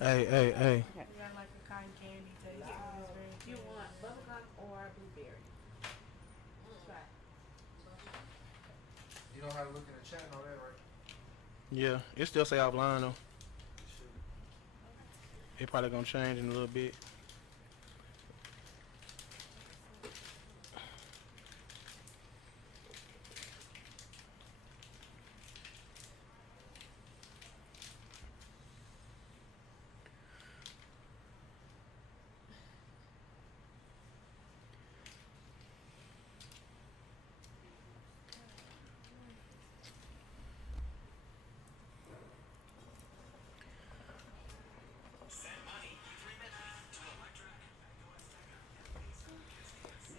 Hey, hey, hey. Okay. You got like a cotton candy taste. It's very You good. want bubblegum or blueberry? Try. You know how to look in the chat and all that, right? Yeah, it still say offline though. You should. It probably gonna change in a little bit.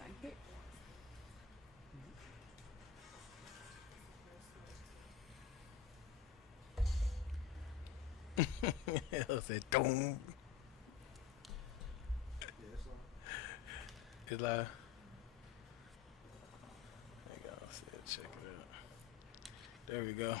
Like it. It said doom. Yeah, it's on. It's like, hang on, check it out. There we go.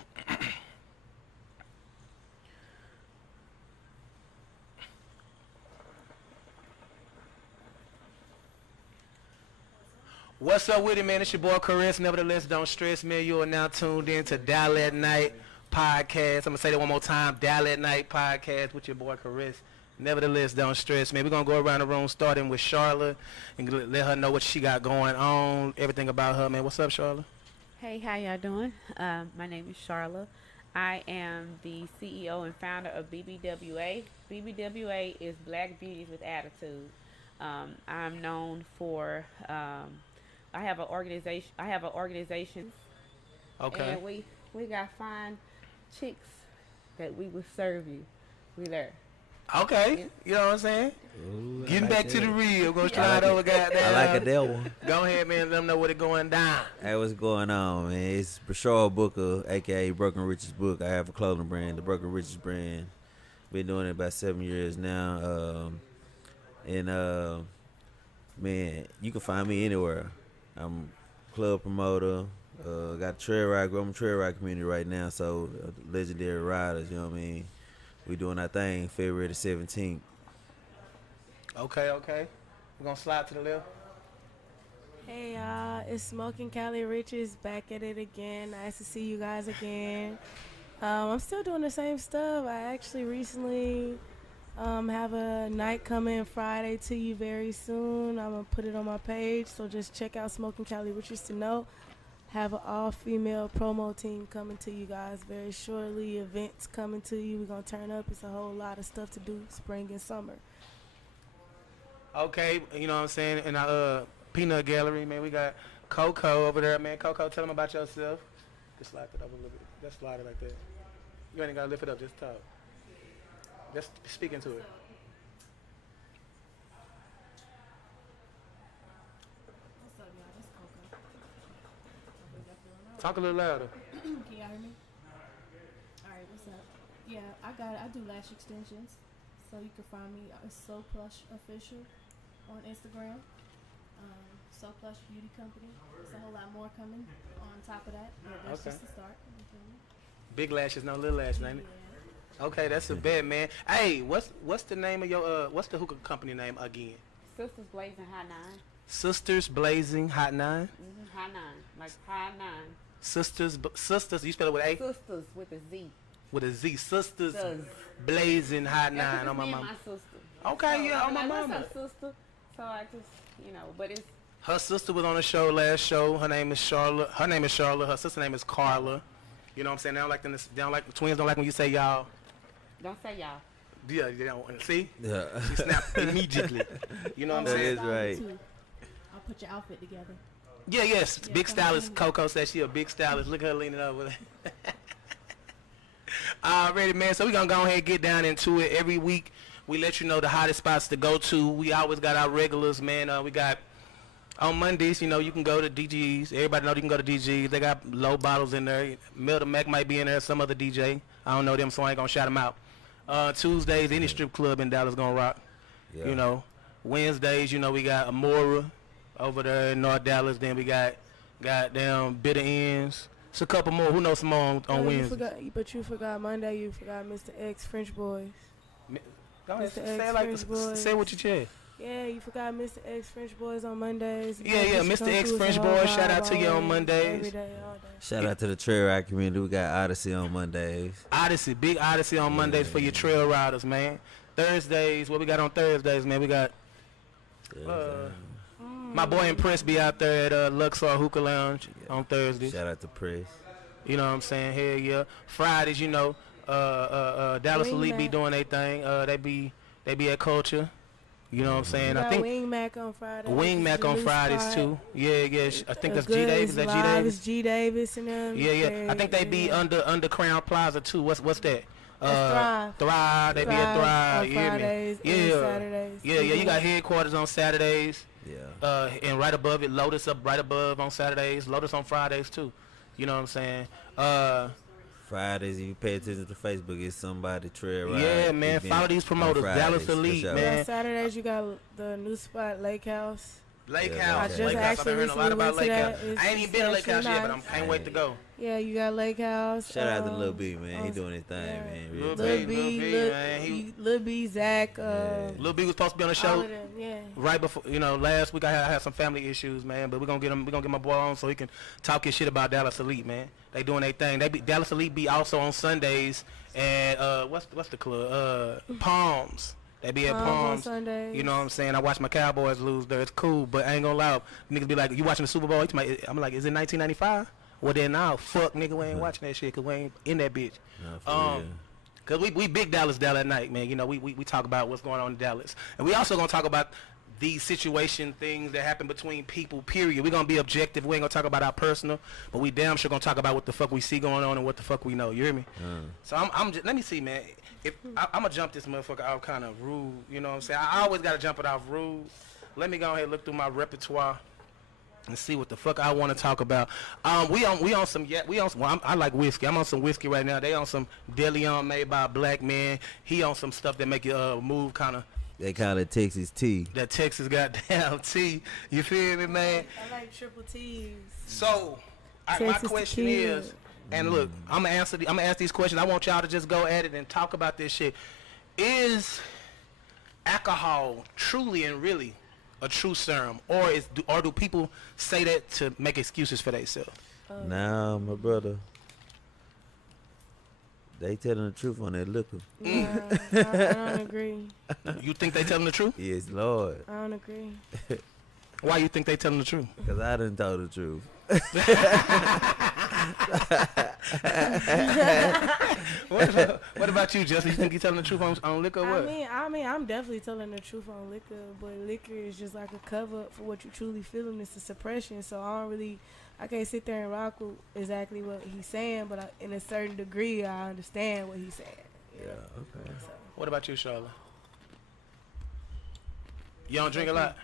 What's up with it, man? It's your boy Chris. Nevertheless, don't stress, man. You are now tuned in to Dial at Night podcast. I'm gonna say that one more time. Dial at Night podcast with your boy Chris. Nevertheless, don't stress, man. We're gonna go around the room starting with Charlotte and let her know what she got going on, everything about her, man. What's up, Charlotte? Hey, how y'all doing? My name is Charla. I am the CEO and founder of BBWA. BBWA is Black Beauties with Attitude. I'm known for. I have an organization. Okay. And we got fine chicks that we will serve you. We there. Okay. You know what I'm saying? Ooh, Getting back to the real. Gonna I slide like over, it. goddamn. I like a that one. Go ahead, man. Let them know what it going down. Hey, what's going on, man? It's Bashar Booker, aka Broken Riches Book. I have a clothing brand, the Broken Riches brand. Been doing it about 7 years now. Man, you can find me anywhere. I'm a club promoter. Got a trail ride. I'm a trail ride community right now. So legendary riders, you know what I mean? We doing our thing February the 17th. Okay, okay. We're gonna slide to the left. Hey y'all, it's Smoking Cali Riches back at it again. Nice to see you guys again. I'm still doing the same stuff. I actually recently have a night coming Friday to you very soon. I'm gonna put it on my page, so just check out Smoking Cali Riches to know. Have an all-female promo team coming to you guys very shortly. Events coming to you. We're gonna turn up. It's a whole lot of stuff to do spring and summer. Okay, you know what I'm saying? In our peanut gallery, man, we got Coco over there, man. Coco, tell them about yourself. Just slide it up a little bit. Just slide it like that. You ain't gotta lift it up, just talk. Just speak into it. What's up, y'all? It's Coco. Talk a little louder. Can y'all hear me? Alright, what's up? Yeah, I do lash extensions. So you can find me So Plush Official on Instagram. So Plush Beauty Company. There's a whole lot more coming on top of that. But that's Okay. just the start. You feel me? Big lashes, no little lashes, ain't it? Yeah. Okay, that's a bet, man. Hey, what's the name of your what's the hookah company name again? Sisters Blazing High Nine. Sisters Blazing Hot 9. High Nine. Like High Nine. Sisters, you spell it with A? Sisters with a Z. With a Z. Sisters Does. Blazing Hot Yeah, 'cause 9 on it's my me and mama. my sister. Okay, yeah, So, on my I'm like, mama. what's up, sister? So I just, but it's Her sister was on the show last show. Her name is Charlotte. Her sister name is Carla. You know what I'm saying? They don't like them. They don't like twins. Don't like when you say y'all. don't say y'all. Yeah, they don't. See, Yeah. she snapped immediately. You know what I'm That saying? is right. I'll put your outfit together. Yeah, yes. Yeah, Big come stylist. on. Coco said she a big stylist. Look at her leaning over there. Alrighty, man. So we gonna go ahead and get down into it. Every week we let you know the hottest spots to go to. We always got our regulars, man. We got on Mondays, you can go to DG's. Everybody know you can go to DG's. They got low bottles in there. Milton Mac might be in there. Some other DJ. I don't know them, so I ain't gonna shout them out. Tuesdays, any strip club in Dallas gonna rock. Yeah. Wednesdays, we got Amora over there in North Dallas. Then we got goddamn Bitter Ends. It's a couple more. Who knows some more on Oh, Wednesday? but you forgot Monday. You forgot Mr. X French Boys. Go ahead, Mr. say X, like French Boys. say what you chest. Yeah, you forgot Mr. X French Boys on Mondays. Yeah, yeah, Mr. X French Boys. Shout out to you on Mondays. Every day, all day. Shout out to the trail ride community. We got Odyssey on Mondays. Odyssey, big Odyssey on Mondays for your trail riders, man. Thursdays, what we got on Thursdays, man? We got my boy Impress be out there at Luxor Hookah Lounge on Thursdays. Shout out to Press. You know what I'm saying? Hell yeah. Fridays, you know, Dallas Wing Elite be Mac. doing their thing. They be at Culture. You know what I'm saying? We I got think Wing Mac on Friday. Wing Mac on Fridays too. Yeah, yeah. I think that's G Davis. Is that G Davis? G Davis and them. Yeah, yeah. I think they be under Crown Plaza too. What's that? That's Thrive. Thrive. They be at Thrive. on You hear me? Fridays Yeah. and Saturdays. Yeah, yeah. You got headquarters on Saturdays. Yeah. And right above it, Lotus up right above on Saturdays. Lotus on Fridays too. You know what I'm saying? Fridays, if you pay attention to Facebook, it's somebody trail ride. Yeah, man. event Follow these on promoters. Fridays, Dallas for Elite, sure. man. On Saturdays, you got the new spot, Lake House. Lake Yeah, House. I just Lake House. I've actually been hearing a lot recently about went Lake to House. that. It's I ain't even been to Lake House actually yet, but I nice. can't wait to go. Yeah, you got Lake House. Shout out to Lil B, man. He on- doing his thing, yeah. man. Lil Real B. Lil talk. B, man, Lil B, Zach. Lil B was supposed to be on the All show of them, yeah. right before, last week I had some family issues, man. But we're gonna get my boy on so he can talk his shit about Dallas Elite, man. They doing their thing. Dallas Elite be also on Sundays and what's the club? Palms. They be at On Palms. Sundays. You know what I'm saying? I watch my Cowboys lose there. It's cool, but I ain't gonna lie. Niggas be like, you watching the Super Bowl? I'm like, is it 1995? Well then now, fuck nigga, we ain't watching that shit because we ain't in that bitch. Nah, for real. Cause we big Dallas at night, man. You know, we talk about what's going on in Dallas, and we also gonna talk about these situation things that happen between people. Period. We gonna be objective. We ain't gonna talk about our personal, but we damn sure gonna talk about what the fuck we see going on and what the fuck we know. You hear me? So I'm just, let me see, man. If I'm gonna jump this motherfucker out kind of rude. You know what I'm saying? I always gotta jump it off rude. Let me go ahead and look through my repertoire and see what the fuck I want to talk about. We on some. Well, I like whiskey. I'm on some whiskey right now. They on some De Leon made by a black man. He on some stuff that make you move kind of. They call it Texas tea. That Texas goddamn tea. You feel me, man? I like triple T's. So, my Texas question tequila. is, and look, I'm gonna ask these questions. I want y'all to just go at it and talk about this shit. Is alcohol truly and really a true serum, or do people say that to make excuses for themselves? Nah, my brother. They telling the truth on that liquor. Nah, I don't agree. You think they telling the truth? Yes, Lord. I don't agree. Why you think they telling the truth? Because I didn't tell the truth. What about you, Justin? You think you telling the truth on liquor or what? I mean, I'm definitely telling the truth on liquor, but liquor is just like a cover up for what you truly feeling. It's a suppression, so I can't sit there and rock with exactly what he's saying, but in a certain degree, I understand what he's saying. Yeah, okay. So, What about you, Charlotte? You don't drink a lot?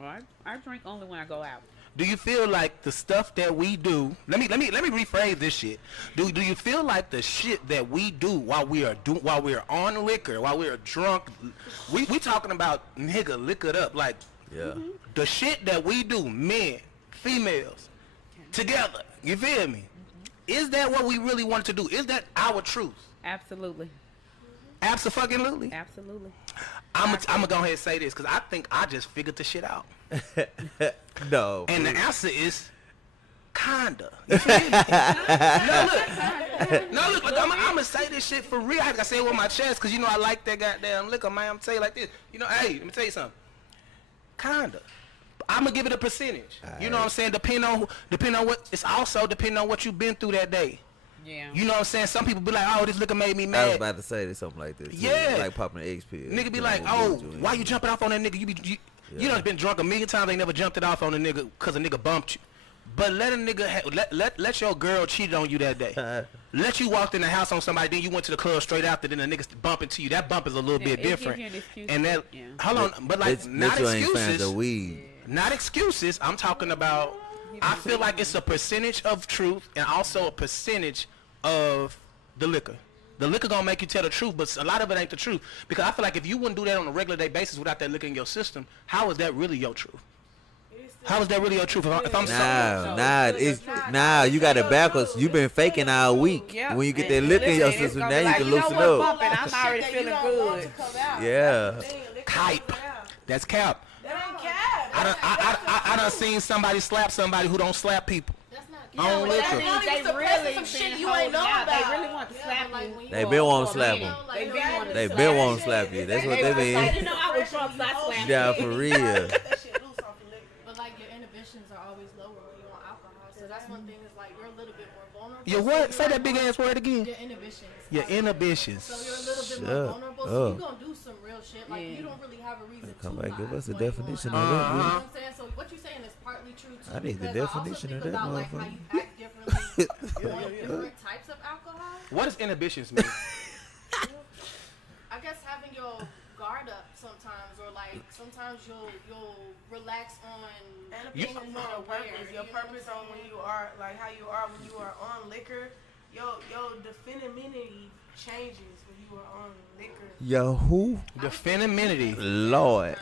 Well, I drink only when I go out. Do you feel like the stuff that we do? Let me rephrase this shit. Do you feel like the shit that we do while we are on liquor, while we are drunk? We talking about nigga liquored up, like Yeah. the shit that we do, men, females, together. You feel me? Is that what we really want to do? Is that our truth? Absolutely. Absolutely. Absolutely. I'm gonna go ahead and say this because I think I just figured the shit out. No. And the answer is kinda. You feel me? No, look, I'm gonna say this shit for real. I say it with my chest because I like that goddamn liquor, man. I'm tell you like this. Hey, let me tell you something. Kinda. I'm gonna give it a percentage. You know what I'm saying? Depending on what, it's also depending on what you've been through that day. Yeah. You know what I'm saying? Some people be like, oh, this liquor made me I was mad. about to say this, something like this. too. Yeah. Like popping an X pill. Nigga be like, oh, why you jumping off on that nigga? You done been drunk a million times. They never jumped it off on a nigga because a nigga bumped you. But let a nigga let your girl cheat on you that day. Let you walked in the house on somebody, then you went to the club straight after, then the nigga bump into you. That bump is a little bit it gives different. you an excuse And that yeah. hold on, but like not you ain't found excuses. the weed. Not excuses. I'm talking about. I feel like it's a percentage of truth and also a percentage of the liquor. The liquor gonna make you tell the truth, but a lot of it ain't the truth. Because I feel like if you wouldn't do that on a regular day basis without that liquor in your system, how is that really your truth? it is How is that really your truth? If I'm You got it backwards. You been faking all week. Yeah. When you get that liquor in your system, now you can loosen what's up. bumping? I'm already feeling good. Yeah. Hype. That's cap. That ain't cap. I done seen somebody slap somebody who don't slap people. That's not On but liquor. that means They they really really some been shit you holding ain't know out. about. They really want to slap like you. when you They all been wanting for to a slap minute, them. like, They you been know, wanting They to been slap wanting to slap you. That's what they been. You know, I was drunk, so I slammed Yeah, you. for real. But like your inhibitions are always lower when you on alcohol. So that's one thing is like you're a little bit more vulnerable. Your So what? you're Say that like big ass word again. Your inhibitions. Your inhibitions. So you're a little bit Shut more vulnerable. So up. you're gonna do some real shit. Like you don't really have a reason Come to back, give lie us a when you definition on of that, alcohol. You know man. what I'm saying? So what you're saying is partly true too. I need the because I also definition think of that about like how motherfucker. you act differently on different types of alcohol. What does inhibitions mean? I guess having your guard up sometimes, or like sometimes you'll relax on being more aware. Your purpose on when you are like how you are when you are on liquor. Your femininity changes when you are on liquor. Yo, who? The femininity. Lord.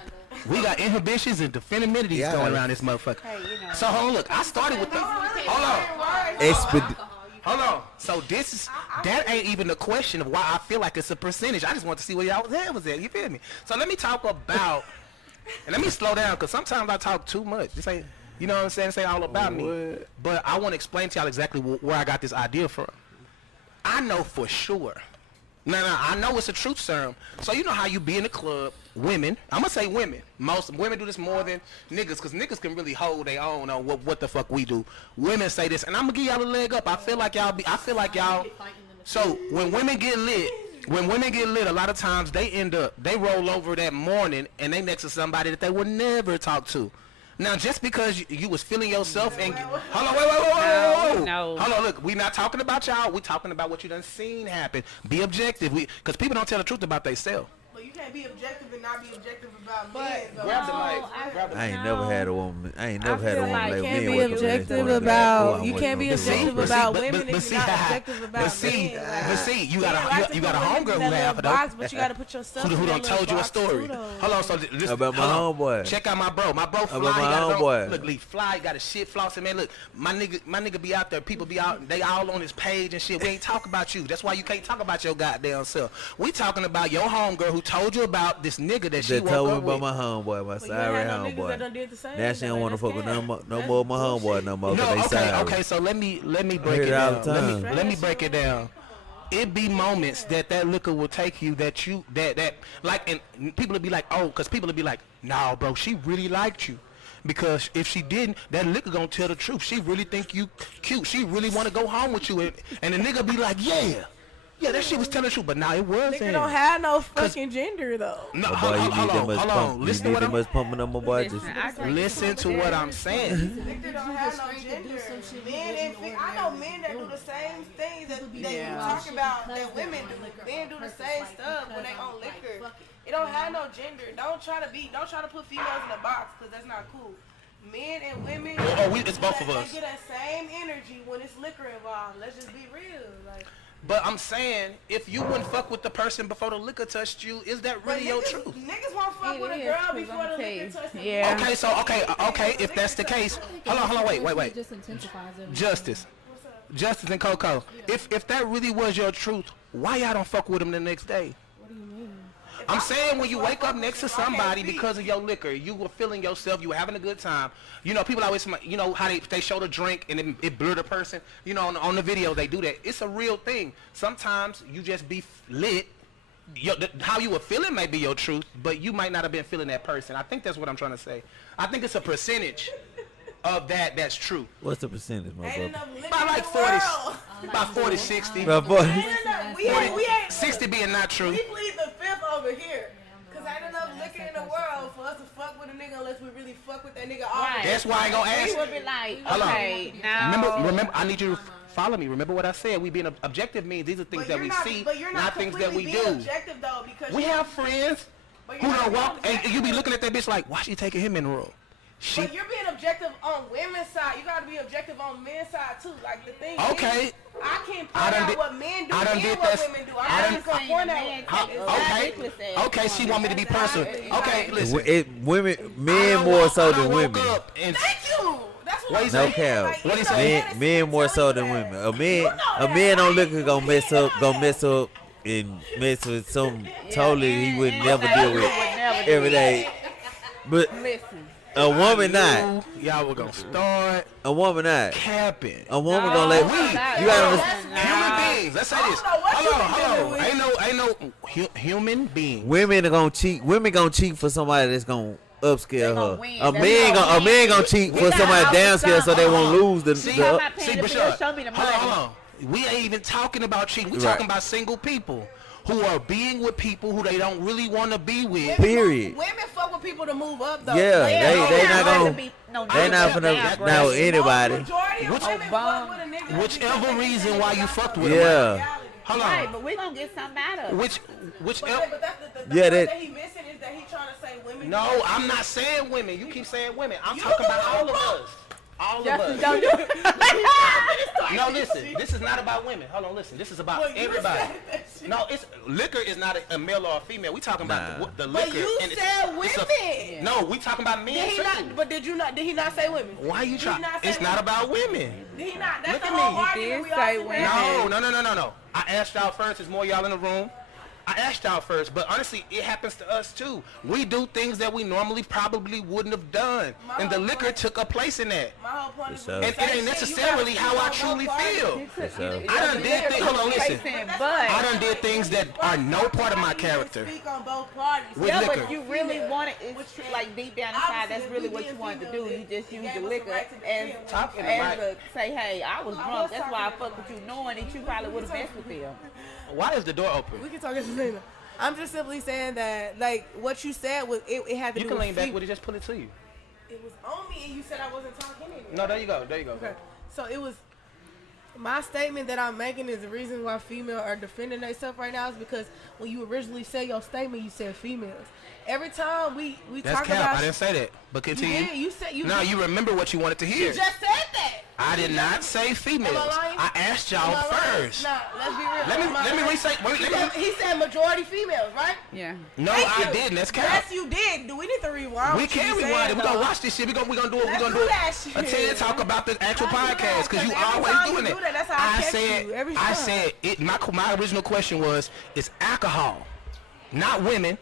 We got inhibitions and definiminities Yeah. going around this motherfucker. Hey, you know. So hold on, look, I started with the. Hold on. Hold on. So this is that ain't even a question of why I feel like it's a percentage. I just want to see where y'all head was at. You feel me? So let me talk about, and let me slow down because sometimes I talk too much. This ain't, you know what I'm saying? Say all about me. But I want to explain to y'all exactly where I got this idea from. I know for sure. No, I know it's a truth serum. So you know how you be in the club, women. I'm gonna say women. Most women do this more than niggas, cause niggas can really hold their own on what the fuck we do. Women say this, and I'm gonna give y'all a leg up. I feel like y'all. So when women get lit, a lot of times they roll over that morning and they next to somebody that they would never talk to. Now, just because you was feeling yourself and hold on, wait. No. Hold on, look, we not talking about y'all. We talking about what you done seen happen. Be objective. Because people don't tell the truth about themselves. But you can't be objective and not be objective about men. Though. Grab the mic. Grab the I ain't never had a woman. I ain't never had a feel woman like like You can't me. be with the objective woman. about. Oh, You I can't be wasn't gonna objective do it. about but women if you're not objective about men. you got a homegirl who have it though. But you got to put yourself. Who in done that told you a little story? box, too, though. Hold on, so listen. About my hold on. homeboy. Check out my bro. My bro fly. About my he got his own- homeboy. Look, Lee fly. He got a shit flossing, man. Look, my nigga be out there. People be out. They all on his page and shit. We ain't talk about you. That's why you can't talk about your goddamn self. We talking about your homegirl who told you about this nigga that she That woke told me up about with. my homeboy, my But you sorry ain't had no niggas that homeboy. done did the same. Now she don't want to fuck with no more of my homeboy bullshit. no more. No, Cause they sorry. okay. So let me break hear it it all down. the time. Let me break it down. It be moments that liquor will take you that like, and people will be like, oh, because people will be like, nah, bro, she really liked you. Because if she didn't, that liquor gonna tell the truth. She really think you cute. She really want to go home with you. And the nigga be like, yeah, that shit was telling the truth. But now it wasn't. Nigga don't have no fucking gender though. No, Oh, boy, hold you need that on. much pump. You Listen to need what that I'm. much pumping up my boy. Just Listen to what I'm saying. Nigga don't have no gender. Men and I know men that do the same things that you talk about that women do. Men do the same stuff when they on liquor. It don't have no gender. Don't try to put females in a box because that's not cool. Men and women. It's both of us. They get that same energy when it's liquor involved. Let's just be real. Like. But I'm saying, if you wouldn't fuck with the person before the liquor touched you, is that really your truth? Niggas won't fuck with a girl before the liquor touch them. Yeah. Okay, so okay, if that's the case, hold on, wait. It just intensifies everything. Justice and Coco. If that really was your truth, why y'all don't fuck with him the next day? What do you mean? I'm saying when you wake up next to somebody because of your liquor, you were feeling yourself, you were having a good time. You know, people always, you know, how they show the drink and it blur the person. You know, on the video they do that. It's a real thing. Sometimes you just be lit. How you were feeling may be your truth, but you might not have been feeling that person. I think that's what I'm trying to say. I think it's a percentage of that's true. what's the percentage, my Ain't brother? enough liquor About like in the 40, world. about 40, 60. My boy. Ain't enough. We ain't 60 being not true. We plead the fifth over here. Cause ain't enough liquor in the world for us to fuck with a nigga unless we really fuck with that nigga. Right. That's why I ain't gonna ask. We would be like, Hold on. okay, now. Remember, I need you to follow me. Remember what I said. We being objective means these are things that we see, but you're not things that we completely do. being objective though, because We have friends but who you're don't not walk, and you be looking at that bitch like, why she taking him in the room? She But you're being objective on women's side. You gotta be objective on men's side too. Like the thing okay. is, I can't I point done out did- what men do I done and did what that- women do. I I'm done- just gonna point out. Okay, she want me to be personal. Okay, listen. Men more so than women. And Thank you. That's what What I'm he saying. No cap. Like, What he it's say? okay Men, to men more tell so you than that. women. A You know man that. on liquor I gonna mess know up, that. and mess with some totally he would and never something deal he with would never do. every day. But Listen. a woman not. Y'all were gonna start A woman not. capping. A woman No, gonna let we- you gotta understand. Human beings. Let's say this. I don't know what you been Hold dealing on. with. Ain't no human being. Women are gonna cheat. Women gonna cheat for somebody that's gonna upscale gonna her. win. A That's man gonna gonna win. cheat We for got somebody our downscale so they son. won't lose the. See, I'm the not paying the but bill. Bashar, Show me the hold money. on. We ain't even talking about cheating. We Right. talking about single people who are being with people who they don't really want to be with. Period. Women fuck with people to move up though. Yeah, they not gonna. They not gonna finna know anybody. Majority of Which- women fuck with a nigga because Whichever they reason think why they you got fucked some with Yeah. them. reality. Hold Right, on. but we gonna get something out of it. Which But that's the Yeah, part that- that he missing is that he trying to say women. No, do I'm that. not saying women. You keep saying women. I'm You talking the about one all who of broke. us. All of Justin, us. don't do it. No, listen. This is not about women. Hold on, listen. This is about Well, you everybody. said that shit. No, it's liquor is not a male or a female. We talking about Nah. the But liquor. you and said it's women. no, we talking about men. Did he too. not? But did you not? Did he not say women? Why you Did he trying? not say It's not women? about women. Did he not? That's Look the at whole me. He argument. did We all say sit women. down. No. I asked y'all first. There's more y'all in the room. I asked y'all first, but honestly, it happens to us too. We do things that we normally probably wouldn't have done, and the whole liquor point- took a place in that. My whole point is, For when sure. you And it say ain't shit, you necessarily gotta how I speak on truly both parties. feel. For sure. I done did things. Hold on, listen. But I done did things that are no part of my You didn't character. Speak on both parties. With yeah, liquor. but you really wanted Which it's meant- like deep down inside. That's obviously, really we what you being wanted to do. females, You just it used gave the us the liquor right to as defend Talking as about- a say, hey, I was I drunk. was That's why I talking fucked with you, knowing that you probably would have messed with them. Why is the door open? We can talk at the same time. I'm just simply saying that, like, what you said was it had to You do can with lean back fem- with it. Just pull it to you. It was on me, and you said I wasn't talking anymore. No, there you go. There you go. Okay. So it was my statement that I'm making is the reason why females are defending themselves right now is because when you originally said your statement, you said females. Every time we That's talk cap. about I didn't say that. But you continue. did. You said you. No, you remember what you wanted to You hear. just said that. I did not say females. Am I lying? I asked y'all Am I lying? first. Nah, let's be real. Let me Am I let me lying? re-say. Wait, let me. He said majority females, right? Yeah. No, Thank I you. didn't. That's cap. Yes, you did. Do we need to rewind? We what you can be rewind it. saying, We're gonna though? watch this shit. We're gonna do it. We're Let's gonna do do that it. shit. A TED talk about the actual Let's do that, podcast 'cause because you every always time you doing do it. that, that's how I catch said. you, every I time. said it. My original question was: it's alcohol, not women.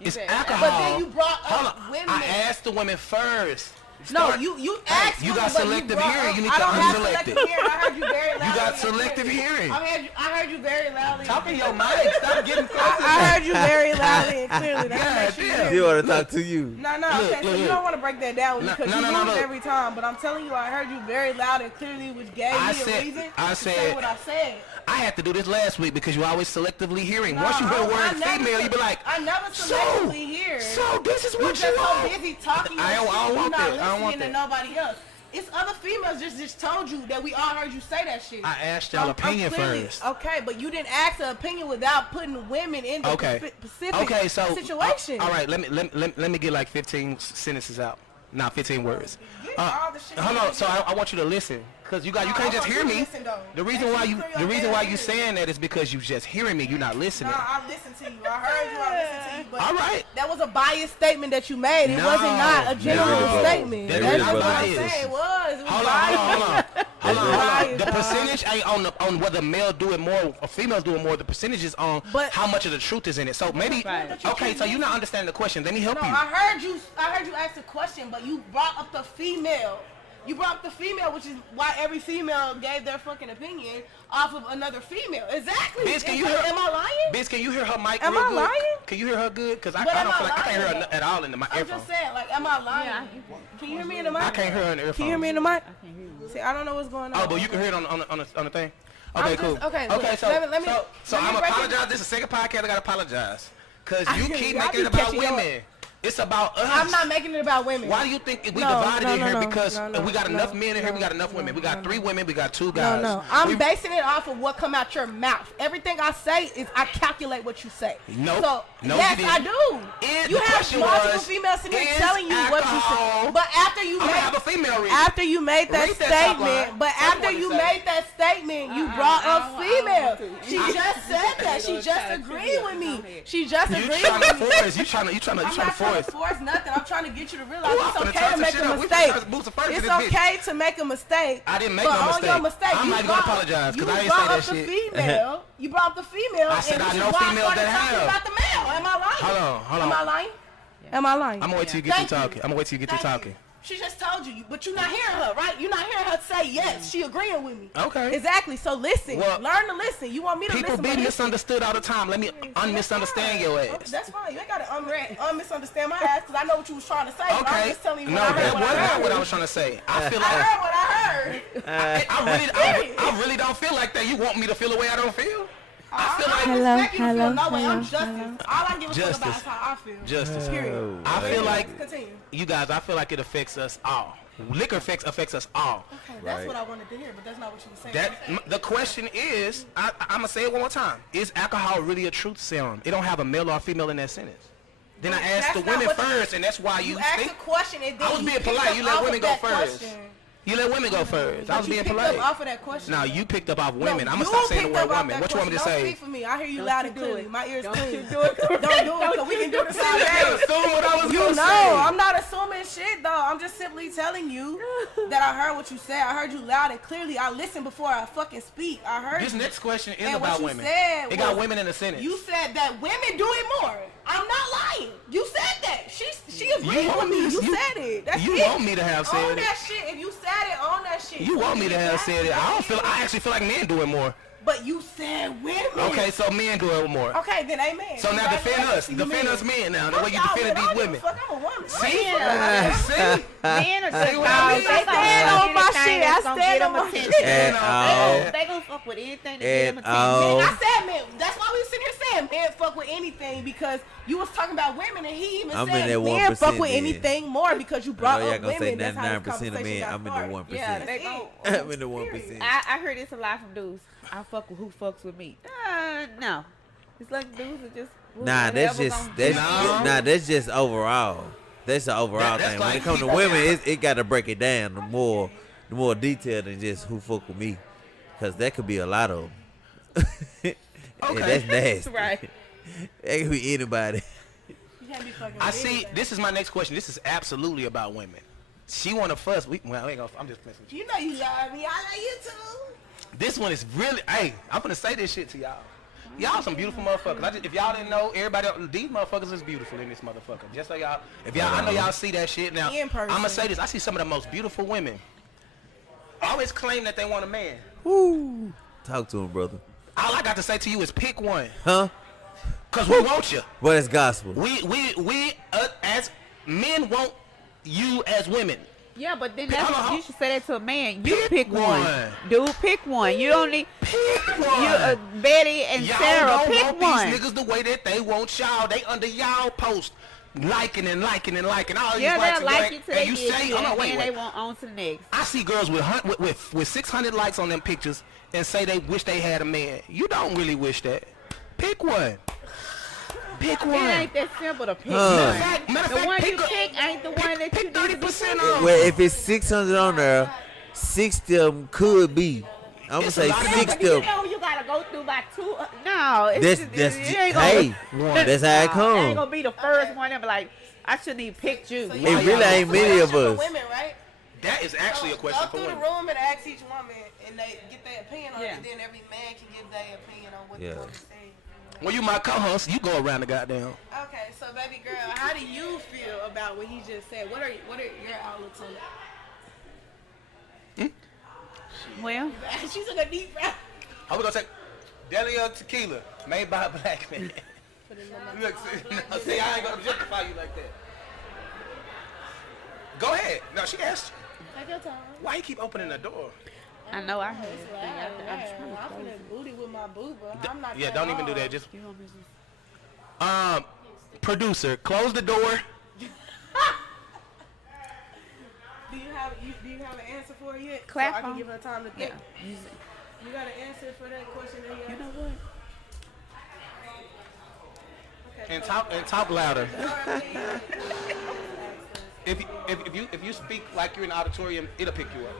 It's said alcohol. But then you brought Hold up on. women. I asked the women first. No, Start- you Hey, asked. you women, got but selective brought hearing. up- You need I to don't have unselect selective it. hearing. I heard you very loudly. You got and selective clearly. hearing. I heard you very loudly. Talking your mic. Stop getting close. I heard you very loudly and clearly. That God makes you damn. weird. He want to talk to you. No, Look, okay, so look, you look. don't want to break that down No, because no, you no, lose look. every time. But I'm telling you, I heard you very loud and clearly, which gave I me said- a reason I to say said- what I said. I had to do this last week because you always selectively hearing. No, Once you hear the I word never female, se- you be like, I never so, selectively hear. so this is You what just you so want. busy talking. I don't your shit, want you not that. I don't want listening that. to nobody else. It's other females just told you that we all heard you say that shit. I asked y'all opinion first. Okay, but you didn't ask an opinion without putting women in the Okay. specific situation. All right, let me get like 15 sentences out. Not 15 words. Get all the shit Hold you on. did. So I want you to listen, cause you No, can't I just want hear you to me. listen, though. The reason Make why sure you you the clear reason your why damn you ears. saying that is because you just hearing me. You're not listening. No, I listened to you. I heard you. I listened to you. But All right. that was a biased statement that you made. It No. wasn't not a general really statement. That That's is what I'm biased. saying. It was. It was Hold biased. on. Biased, The dog. percentage ain't on whether male do it more or females do it more. The percentage is on But- how much of the truth is in it. So maybe Right. okay. So you're not understanding the question. Let me help No, you. I heard you ask a question, but you brought up the female. You brought up the female, which is why every female gave their fucking opinion off of another female. Exactly. Bitch, can you hear? Am I lying? Bitch, can you hear her mic Am real I good? lying? Can you hear her good? Cause I But don't am feel I like I can't hear lying? her at all in the I'm earphone. just saying, like, am I lying? Yeah, Can you hear me in the mic? I can't hear her in the earphone. Can you hear me in the mic? I can't hear you. See, I don't know what's going on. Oh, but you can hear it on the thing. I'm Okay, just- cool. okay, look, So let me- so let me I'm break it- apologize. This is the second podcast. I gotta apologize because you keep Y'all making be it about catching your- women. It's about us. I'm not making it about women. Why do you think we No, divided no, in no, here? no, Because no, we got enough no, men in here. We got no, enough women. We no, got 3 women. We got 2 No, guys. no. I'm basing it off of what come out your mouth. Everything I say is I calculate what you say. Nope. So No, yes, you I didn't. do. You The have question multiple was, females sitting here is telling you what you alcohol- say. But after you I'm gonna have a made female read. after you made that Read that top line. statement, but What you after wanna you say? made that statement, you brought I up don't female. want to. She just said that. She just agreed with me. She just You agreed trying to with me. force? You trying to I'm trying not to trying force? to force nothing. I'm trying to get you to realize Ooh, I'm it's finna okay turn to some make shit a up. We finna mistake. turn some boots first in It's this bitch. okay to make a mistake. I didn't make but no on mistake. your mistake, I'm you not even gonna brought- apologize, 'cause you I ain't brought say that up the shit. female. You brought up the female. I said and I this is know why females started that talking have. about the male. Am I lying? Hold Am I on. lying? Am I lying? I'm gonna wait till you get Thank to talking. you. I'm gonna wait till you get to Thank talking. you. She just told you, but you're not hearing her, right? You're not hearing her say yes. She agreeing with me. Okay. Exactly. So listen. Well, Learn to listen. You want me to People listen? be but listen. misunderstood all the time. Let me unmisunderstand your ass. That's fine. You ain't got to unmisunderstand my ass because I know what you was trying to say. But I'm Okay. just telling you No, what I heard. that What I wasn't heard. what I was trying to say. I feel I like heard what I heard. I really don't feel like that. You want me to feel the way I don't feel? I feel like Hello, respect you to feel hello, no way. I'm hello, justice. All I give a fuck about Justice. is how I feel. justice. Period. I feel like Continue. you guys. I feel like it affects us all. Liquor affects us all. Okay, that's Right. what I wanted to hear, but that's not what you were saying. The question is, I'm gonna say it one more time. Is alcohol really a truth serum? It don't have a male or a female in that sentence. Then I asked the That's not women what you- first, and that's why You you asked think a question and then I was you being picked polite. up You let off women of go that first. question. you let women go first. I But was you being picked polite. up off of that question. Now you picked up off women. No, I'm gonna you stop saying the picked word up off women. that What you want me to question. say? Don't speak for me. I hear you Don't loud you and do clear. it. My ears Don't clean. you do it. Don't do it, so we can do this all You day. assume what I was You gonna know, say. I'm not assuming shit though. I'm just simply telling you that I heard what you said. I heard you loud and clearly. I listened before I fucking speak. I heard This you. next question is And what about you women. said It got was- women in the sentence. You said that women do it more. I'm not lying. You said that. She agreed want with me me. to- You you- said it. That's you it. want me to have said on it. that shit. If you said it, on that shit. You want me to have said it. I don't feel. I actually feel like men do it more. But you said women. Okay, so men do it more. Okay, then amen. So now defend us. Congratulations, you Defend men. us men now. The Fuck way you y'all, defended man. I these don't give a women. fuck, I'm a woman. See? Men See? Men are just what I mean? dogs. They gonna stand fuck on my anything shit. that's I gonna stand get on them my attention. shit. At all. They gonna fuck with anything to get them At attention. all. I said men. That's why we sitting here saying men fuck with anything because you was talking about women and he even I'm in said that men fuck 1% with then. anything more because you I brought know y'all up gonna say women. That's how this 99% of conversation men. got I'm in the started. 1%. Yeah, That's they it. gon' I'm in the 1%. I heard this a lot from dudes. I fuck with who fucks with me. No. It's like dudes are just Nah, that's whatever just gonna that's No. nah, that's just overall. That's the overall That's thing. When like it comes to people- women, it got to break it down the more detailed than just who fuck with me, because that could be a lot of them. And Okay. that's nasty. Right. That could be anybody. You can't be fucking I with see. anything. This is my next question. This is absolutely about women. She want to fuss. Well, I ain't gonna, I'm just messing with you. You know you love me. I love you too. This one is really. Hey, I'm gonna say this shit to y'all. Y'all some beautiful motherfuckers. If y'all didn't know, everybody, these motherfuckers is beautiful in this motherfucker. Just so y'all, if y'all, I know y'all see that shit now. In person. I'm gonna say this. I see some of the most beautiful women. Always claim that they want a man. Woo. Talk to him, brother. All I got to say to you is pick one, Huh? cause we want you. But it's gospel. We as men want you as women. Yeah, but then Hold on. you should say that to a man. You Pick pick one. one. Dude, pick one. You don't need Pick one. you Betty and Y'all Sarah. don't Pick want one. these niggas the way that they want y'all. They under y'all post, liking and liking and liking. All these Yeah, likes they'll and like you till they and you get say, you, hold on, and wait, then wait. they want on to the next. I see girls with 600 likes on them pictures and say they wish they had a man. You don't really wish that. Pick one. Pick one. It ain't that simple to pick. Huh. one. Matter of The fact, one pick you a- pick ain't the one that you Pick need to be 30% picking. off. Well, if it's 600 on there, 60 of them could be. I'm gonna It's a say lot of 60 But you of them. know you gotta go through by two. No, it's That's just, that's it ain't gonna, hey, that's how it Nah, ain't comes. gonna be the first one. And be like, I shouldn't even picked you. So It y'all really got ain't a many of question for us. Women, right? That is actually a question Go for through the women. room and ask each woman, and they get their opinion on Yeah. it. And then every man can give their opinion on what Yeah. they want to say. Well, you my co-host. You go around the goddamn. Okay, so baby girl, how do you feel about what he just said? What are your outlooks on that? Well, She took a deep breath. Are we gonna take Delia tequila made by a black man? Look, see, I ain't gonna objectify you like that. Go ahead. No, she asked you. Take your time. Why you keep opening the door? I know I heard it. I'm finna booty with my booba. I'm not. Yeah, that don't even do hard. that. Just You want me to- producer, close the door. do you have an answer for it yet? Clap so I can on. give her time to Yeah. think. You got an answer for that question that You you know what? asked? And talk louder. Okay. If you speak like you're in the auditorium, it'll pick you up.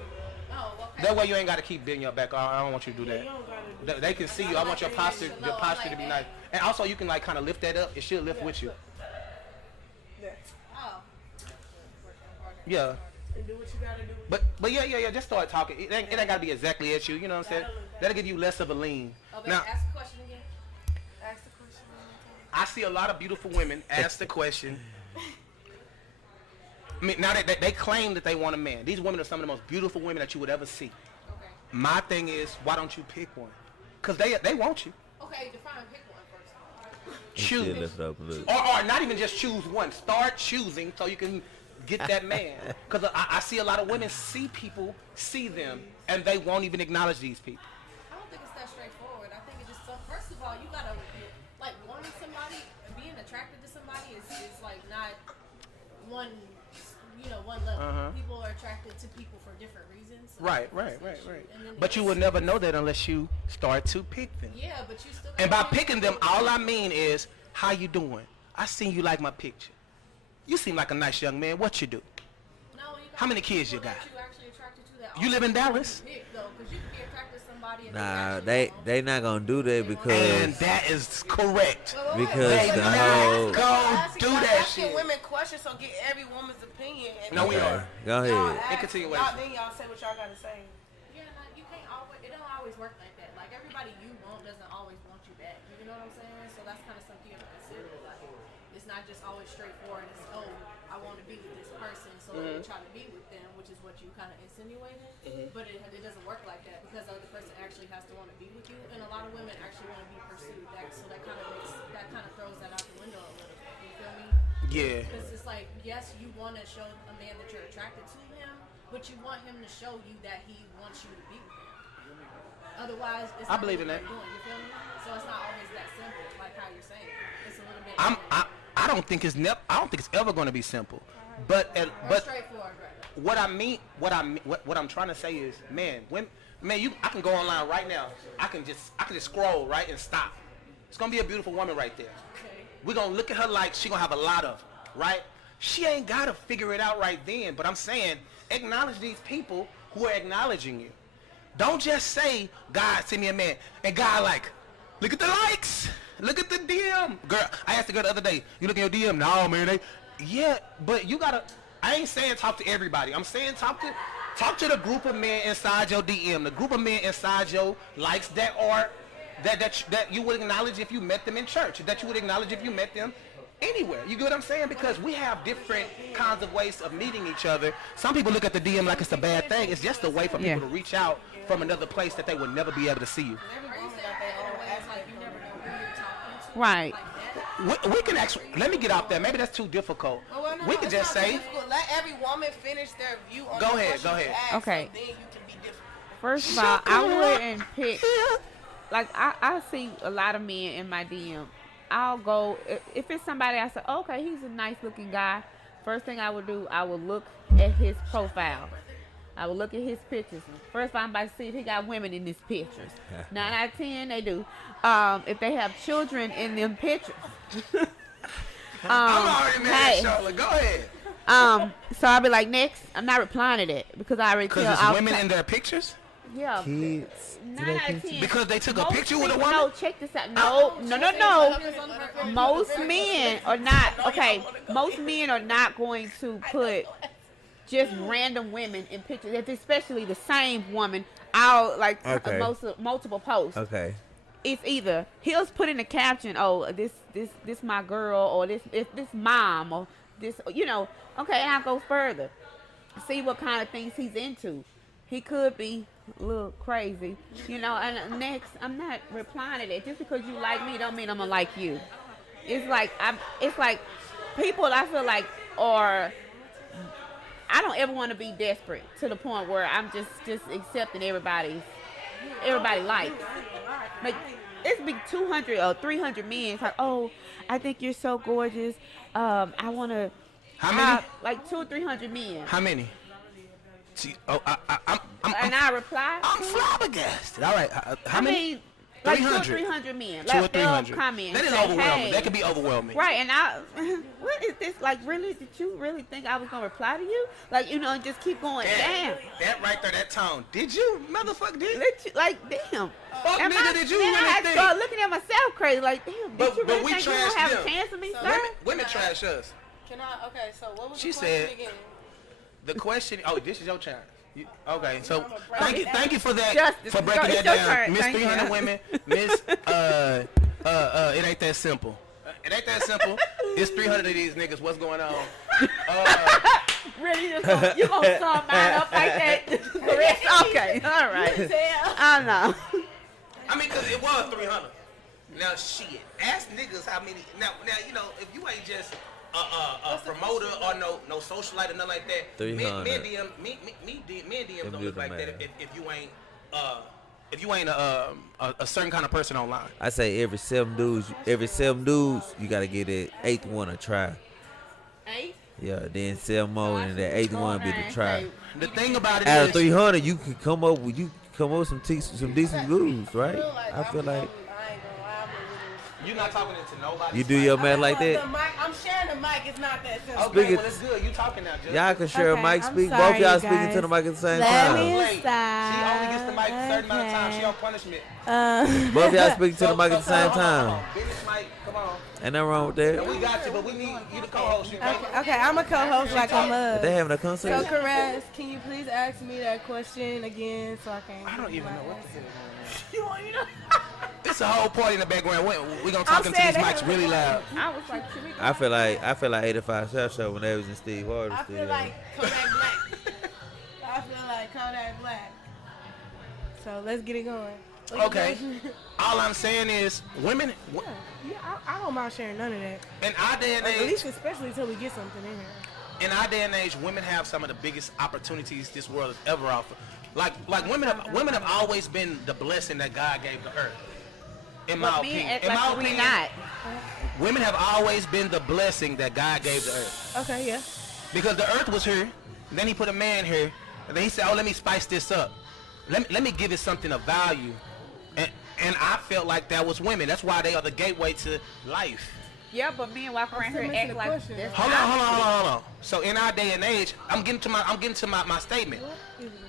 Oh, okay. That way you ain't got to keep bending your back. I don't want you to do You that. don't gotta do They can see you. I want your posture to be nice. And also you can like kind of lift that up. It should lift with you. that. Oh. Yeah. And do what you gotta do. But yeah. Just start talking. It ain't got to be exactly at you. You know what I'm saying? That'll give you less of a lean. Okay, Now ask the question again. Ask the question one more time. I see a lot of beautiful women ask the question. I mean, now that they claim that they want a man. These women are some of the most beautiful women that you would ever see. Okay. My thing is, why don't you pick one? Because they want you. Okay, define pick one first. Still Choose. lift it up a little. Or not even just choose one. Start choosing so you can get that man. Because I see a lot of women see them, and they won't even acknowledge these people. I don't think it's that straightforward. I think it's just first of all, you gotta like wanting somebody, being attracted to somebody is like not one level. Uh-huh. People are attracted to people for different reasons. So Right. that's the issue. And then But you would never know that unless you start to pick them. Yeah, but you still. And by gotta picking them, all I mean is, how you doing? I seen you like my picture. You seem like a nice young man. What you do? No, you How many gotta kids pick you people got? that You actually attracted to that. You live in also Dallas? pick, though, 'cause you can be attracted to somebody. And Nah, actually they not gonna do that And because that is correct. because They the not whole. gonna do that Asking shit. women questions, so get every woman's opinion. And No, we then are. Go y'all ahead. ask, In continuation. y'all, then y'all say what y'all gotta say. Yeah, you can't always. It don't always work like that. Like everybody you want doesn't always want you back. You know what I'm saying? So that's kind of something you have to consider. Like it's not just always straightforward. It's I want to be with this person, so let me try to be with them, which is what you kind of insinuated. But it doesn't work like that because the other person actually has to want to be with you, and a lot of women actually want to be pursued. So that kind of throws that out the window a little. You feel me? Yeah. Because it's like, yes, you want to show a man that you're attracted to him, but you want him to show you that he wants you to be with him. Otherwise, it's I not believe in what that. you're doing, you feel me? So it's not always that simple, like how you're saying. It's a little bit. I don't think it's ever going to be simple. But straightforward, right? what I'm trying to say is, man, I can go online right now. I can just scroll right and stop. It's gonna be a beautiful woman right there. Okay. We're gonna look at her like she gonna have a lot of, right? She ain't gotta figure it out right then. But I'm saying, acknowledge these people who are acknowledging you. Don't just say, God, send me a man, and God like, look at the likes, look at the DM. Girl, I asked the girl the other day, you look at your DM? No, man, yeah, but you gotta. I ain't saying talk to everybody. I'm saying talk to the group of men inside your DM, the group of men inside your likes that you would acknowledge if you met them in church, that you would acknowledge if you met them anywhere. You get what I'm saying? Because we have different kinds of ways of meeting each other. Some people look at the DM like it's a bad thing. It's just a way for people to reach out from another place that they would never be able to see you. Every woman got their own way, like you never know who you're talking to. Right. Like that. We can actually, let me get off there. Maybe that's too difficult. We can just say, Let every woman finish their view on Go the ahead, question go you ahead. ask, Okay. So then you can be different. First of all, I wouldn't pick. Like I see a lot of men in my DM. I'll go if it's somebody I say, okay, he's a nice looking guy. First thing I would do, I would look at his profile. I would look at his pictures. First, I'm about to see if he got women in his pictures. 9 out of 10, they do. If they have children in them pictures. I'm already mad hey. at Charlotte. Go ahead. So I'll be like, next, I'm not replying to that because I already Because tell. it's women in their pictures? Yeah. Kids. 9 out of 10. Because they took a Most picture with a people- woman? No, check this out. No. Most men are not okay. Most men are not going to put just random women in pictures. If especially the same woman, I'll like Okay. multiple posts. Okay. It's either he'll put in the caption, "Oh, this my girl," or this mom, or this, you know. Okay, and I'll go further, see what kind of things he's into. He could be a little crazy, you know. And next, I'm not replying to that. Just because you like me, don't mean I'm gonna like you. It's like people I feel like are. I don't ever want to be desperate to the point where I'm just accepting everybody likes. Like it's be 200 or 300 men. It's like, oh, I think you're so gorgeous. I want to. How many? Like 200 or 300 men. How many? And I reply. I'm flabbergasted. All right, how I many? mean, like 200 or 300. 300 men. 200 or Like, they'll 300. comment. That is say, overwhelming. hey. That can be overwhelming. Right, and I, what is this? Like, really? Did you really think I was gonna reply to you? Like, you know, and just keep going. Damn. That right there, that tone. Did you, motherfucker? Did? Let you, like, damn. Fuck, Am nigga, I- did you then really I think? start looking at myself crazy. Like, damn. Did But you really we think you don't trashed have them. a chance of me, So sir? Women trash us. Can I? Okay, so what was She the question said- again? The question. Oh, this is your chance. Okay, so I'm a thank you for that, Justice, for breaking it's that your down, turn. Miss Thank 300 you. women, Miss it ain't that simple. It ain't that simple. It's 300 of these niggas. What's going on? Really, you gonna sum mine up like that? Correct? Okay, all right. I know. I mean, cause it was 300. Now shit, ask niggas how many. Now you know if you ain't just a promoter or no socialite or nothing like that. 300. Men DMs Them don't do look the like that math. if you ain't a certain kind of person online. I say every seven dudes, you gotta get that eighth one a try. 8? Yeah, then 7 more, and that eighth one be the try. The thing about it Out of is, 300, you can come up with some decent dudes, right? I feel like you're not talking to nobody. you do your math like that. I'm sharing the mic. It's not that simple. Okay, Speak well it- it's good. You talking now, Judge. Y'all can share Okay, a mic I'm speak. sorry, Both y'all you speaking to guys. the mic at the same Let time. me Late. She only gets the mic a certain amount of time. She Okay. on punishment. Both y'all speaking to the mic at the same Hold on. time. Business mic, come on. Ain't nothing wrong with And that. we got you, but we need you to co-host. You Okay, I'm a co-host like a If mug. they having a So, concert, Caress, can you please ask me that question again so I can? I don't even know what answer? to say. You want you know? It's a whole party in the background. We gonna talk into saying these that- mics really loud. I was like, should we go? I feel like 85 South Show when they was in Steve Harvey I studio. feel like Kodak Black. I feel like Kodak Black. So let's get it going. Okay. All I'm saying is, women Yeah, I don't mind sharing none of that. in our day and At age, least, especially until we get something in here. in our day and age, women have some of the biggest opportunities this world has ever offered. Like women have always been the blessing that God gave the earth. In my But men opinion, act in my like we opinion, not. women have always been the blessing that God gave the earth. Okay, yeah. Because the earth was here, then he put a man here, and then he said, oh, let me spice this up. Let me give it something of value. And I felt like that was women. That's why they are the gateway to life. Yeah, but men walk around still here missing act the like question. this. Hold on. So in our day and age, I'm getting to my statement.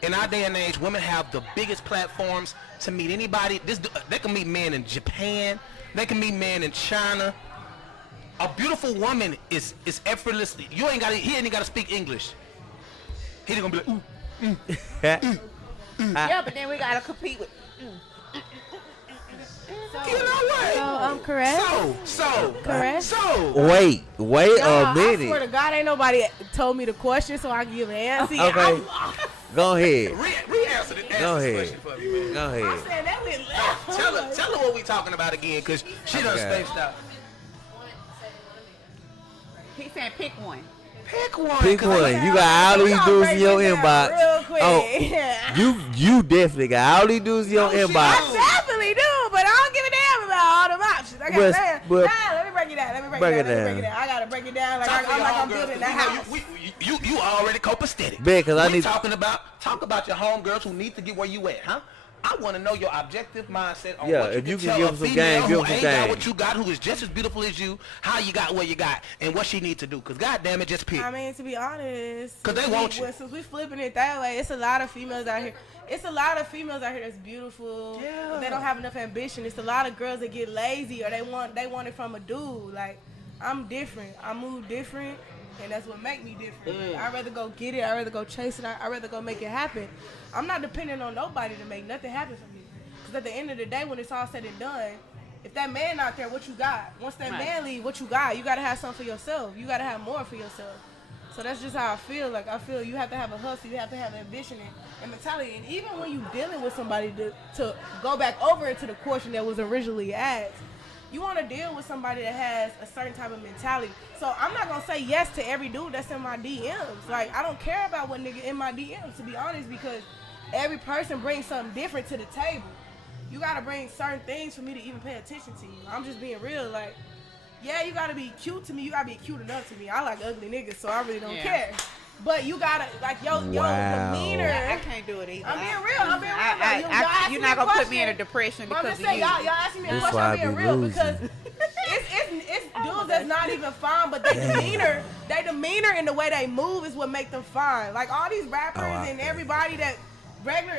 In our day and age, women have the biggest platforms to meet anybody. They can meet men in Japan. They can meet men in China. A beautiful woman is effortlessly. He ain't gotta speak English. He's gonna be like, ooh. Yeah, but then we gotta compete with. You know what? So, correct? Correct? So. Wait Y'all, a minute. I swear to God, ain't nobody told me the question, so I can give an answer. Okay. Go ahead. Re-answer the Go ahead. question for me, man. Go I'm ahead. saying that went left. Tell her what we talking about again, cause she done Okay. spaced out. He saying pick one. Pick one. Pick 'cause one. I- You got all We these gonna dudes break in your it down inbox. real quick. Oh, you definitely got all these dudes in your Oh, shit. inbox. I definitely do, but I don't give a damn about all them options. I But- got but- let me break it down. I gotta break it down like Talk to I'm your like I'm homegirls, building the 'cause house. you already copacetic. Big, 'cause I We need- talk about your homegirls who need to get where you at, huh? I want to know your objective mindset on Yeah, what you if you can tell give a them some female game, who give them some ain't got game. what you got, who is just as beautiful as you, how you got where you got, and what she needs to do. Cause goddamn it, just pick. I mean, to be honest, 'Cause they since want we- you. Since we flipping it that way, it's a lot of females out here. It's a lot of females out here that's beautiful. Yeah. But they don't have enough ambition. It's a lot of girls that get lazy or they want it from a dude. Like, I'm different. I move different, and that's what make me different. I'd rather go get it. I'd rather go chase it. I'd rather go make it happen. I'm not depending on nobody to make nothing happen for me. Because at the end of the day, when it's all said and done, if that man out there, what you got? Once that Right. man leave, what you got? You got to have something for yourself. You got to have more for yourself. So that's just how I feel. Like, I feel you have to have a hustle. You have to have ambition and mentality. And even when you dealing with somebody to go back over into the question that was originally asked, you want to deal with somebody that has a certain type of mentality. So I'm not going to say yes to every dude that's in my DMs. Like, I don't care about what nigga in my DMs, to be honest, because every person brings something different to the table. You got to bring certain things for me to even pay attention to you. I'm just being real. Like, yeah, you got to be cute to me. You got to be cute enough to me. I like ugly niggas, so I really don't Yeah. care. But you gotta like your Wow. demeanor. I can't do it either. I'm being real. I'm being real. Though. Y'all asking You're me not a gonna put me in a question. depression But I'm because just of saying, you. y'all asking me a That's question. why I'm I being be real losing. because it's dudes that's not even fine, but their demeanor and the way they move is what make them fine. Like all these rappers and okay. everybody that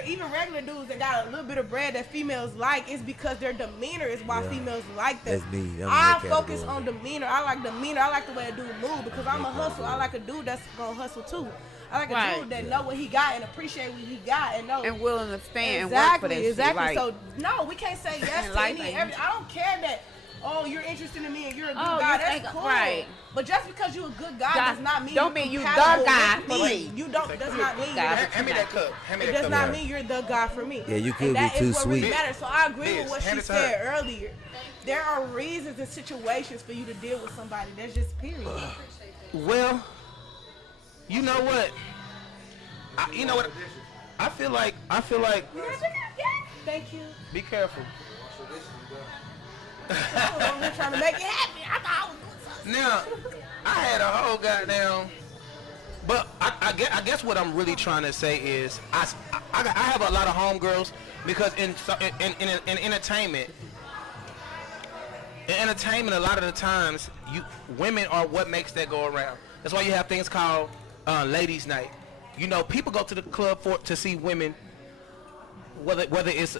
even regular dudes that got a little bit of bread that females like is because their demeanor is why Yeah. females like them. That's me. I'm in I that focus category. on demeanor. I like demeanor. I like the way a dude move because I'm a hustler. I like a dude that's gonna hustle too. I like a Right. dude that know what he got and appreciate what he got and know And willing to stand and work for that exactly. shit. Like, So no, we can't say yes to Life any. ain't- Every, I don't care that. Oh, you're interested in me and you're a good Oh, guy. you That's think- cool. right. But just because you're a good guy God, does not mean don't mean you the compatible guy with for me. me. You don't. Does not mean guy. you're Hand me that cup. Hand me it that does cup. not mean you're the guy for me. Yeah, you could and that be too is what sweet. really matters. So I agree Liz, with what hand she it to her. said earlier. There are reasons and situations for you to deal with somebody. That's just period. Well, you know what? You know what? I feel like. Thank you. Be careful. I'm just trying to make it happen. I thought I was doing something. Now, I had a whole goddamn. But I guess what I'm really trying to say is I have a lot of homegirls because in entertainment, a lot of the times women are what makes that go around. That's why you have things called ladies' night. You know, people go to the club to see women. Whether it's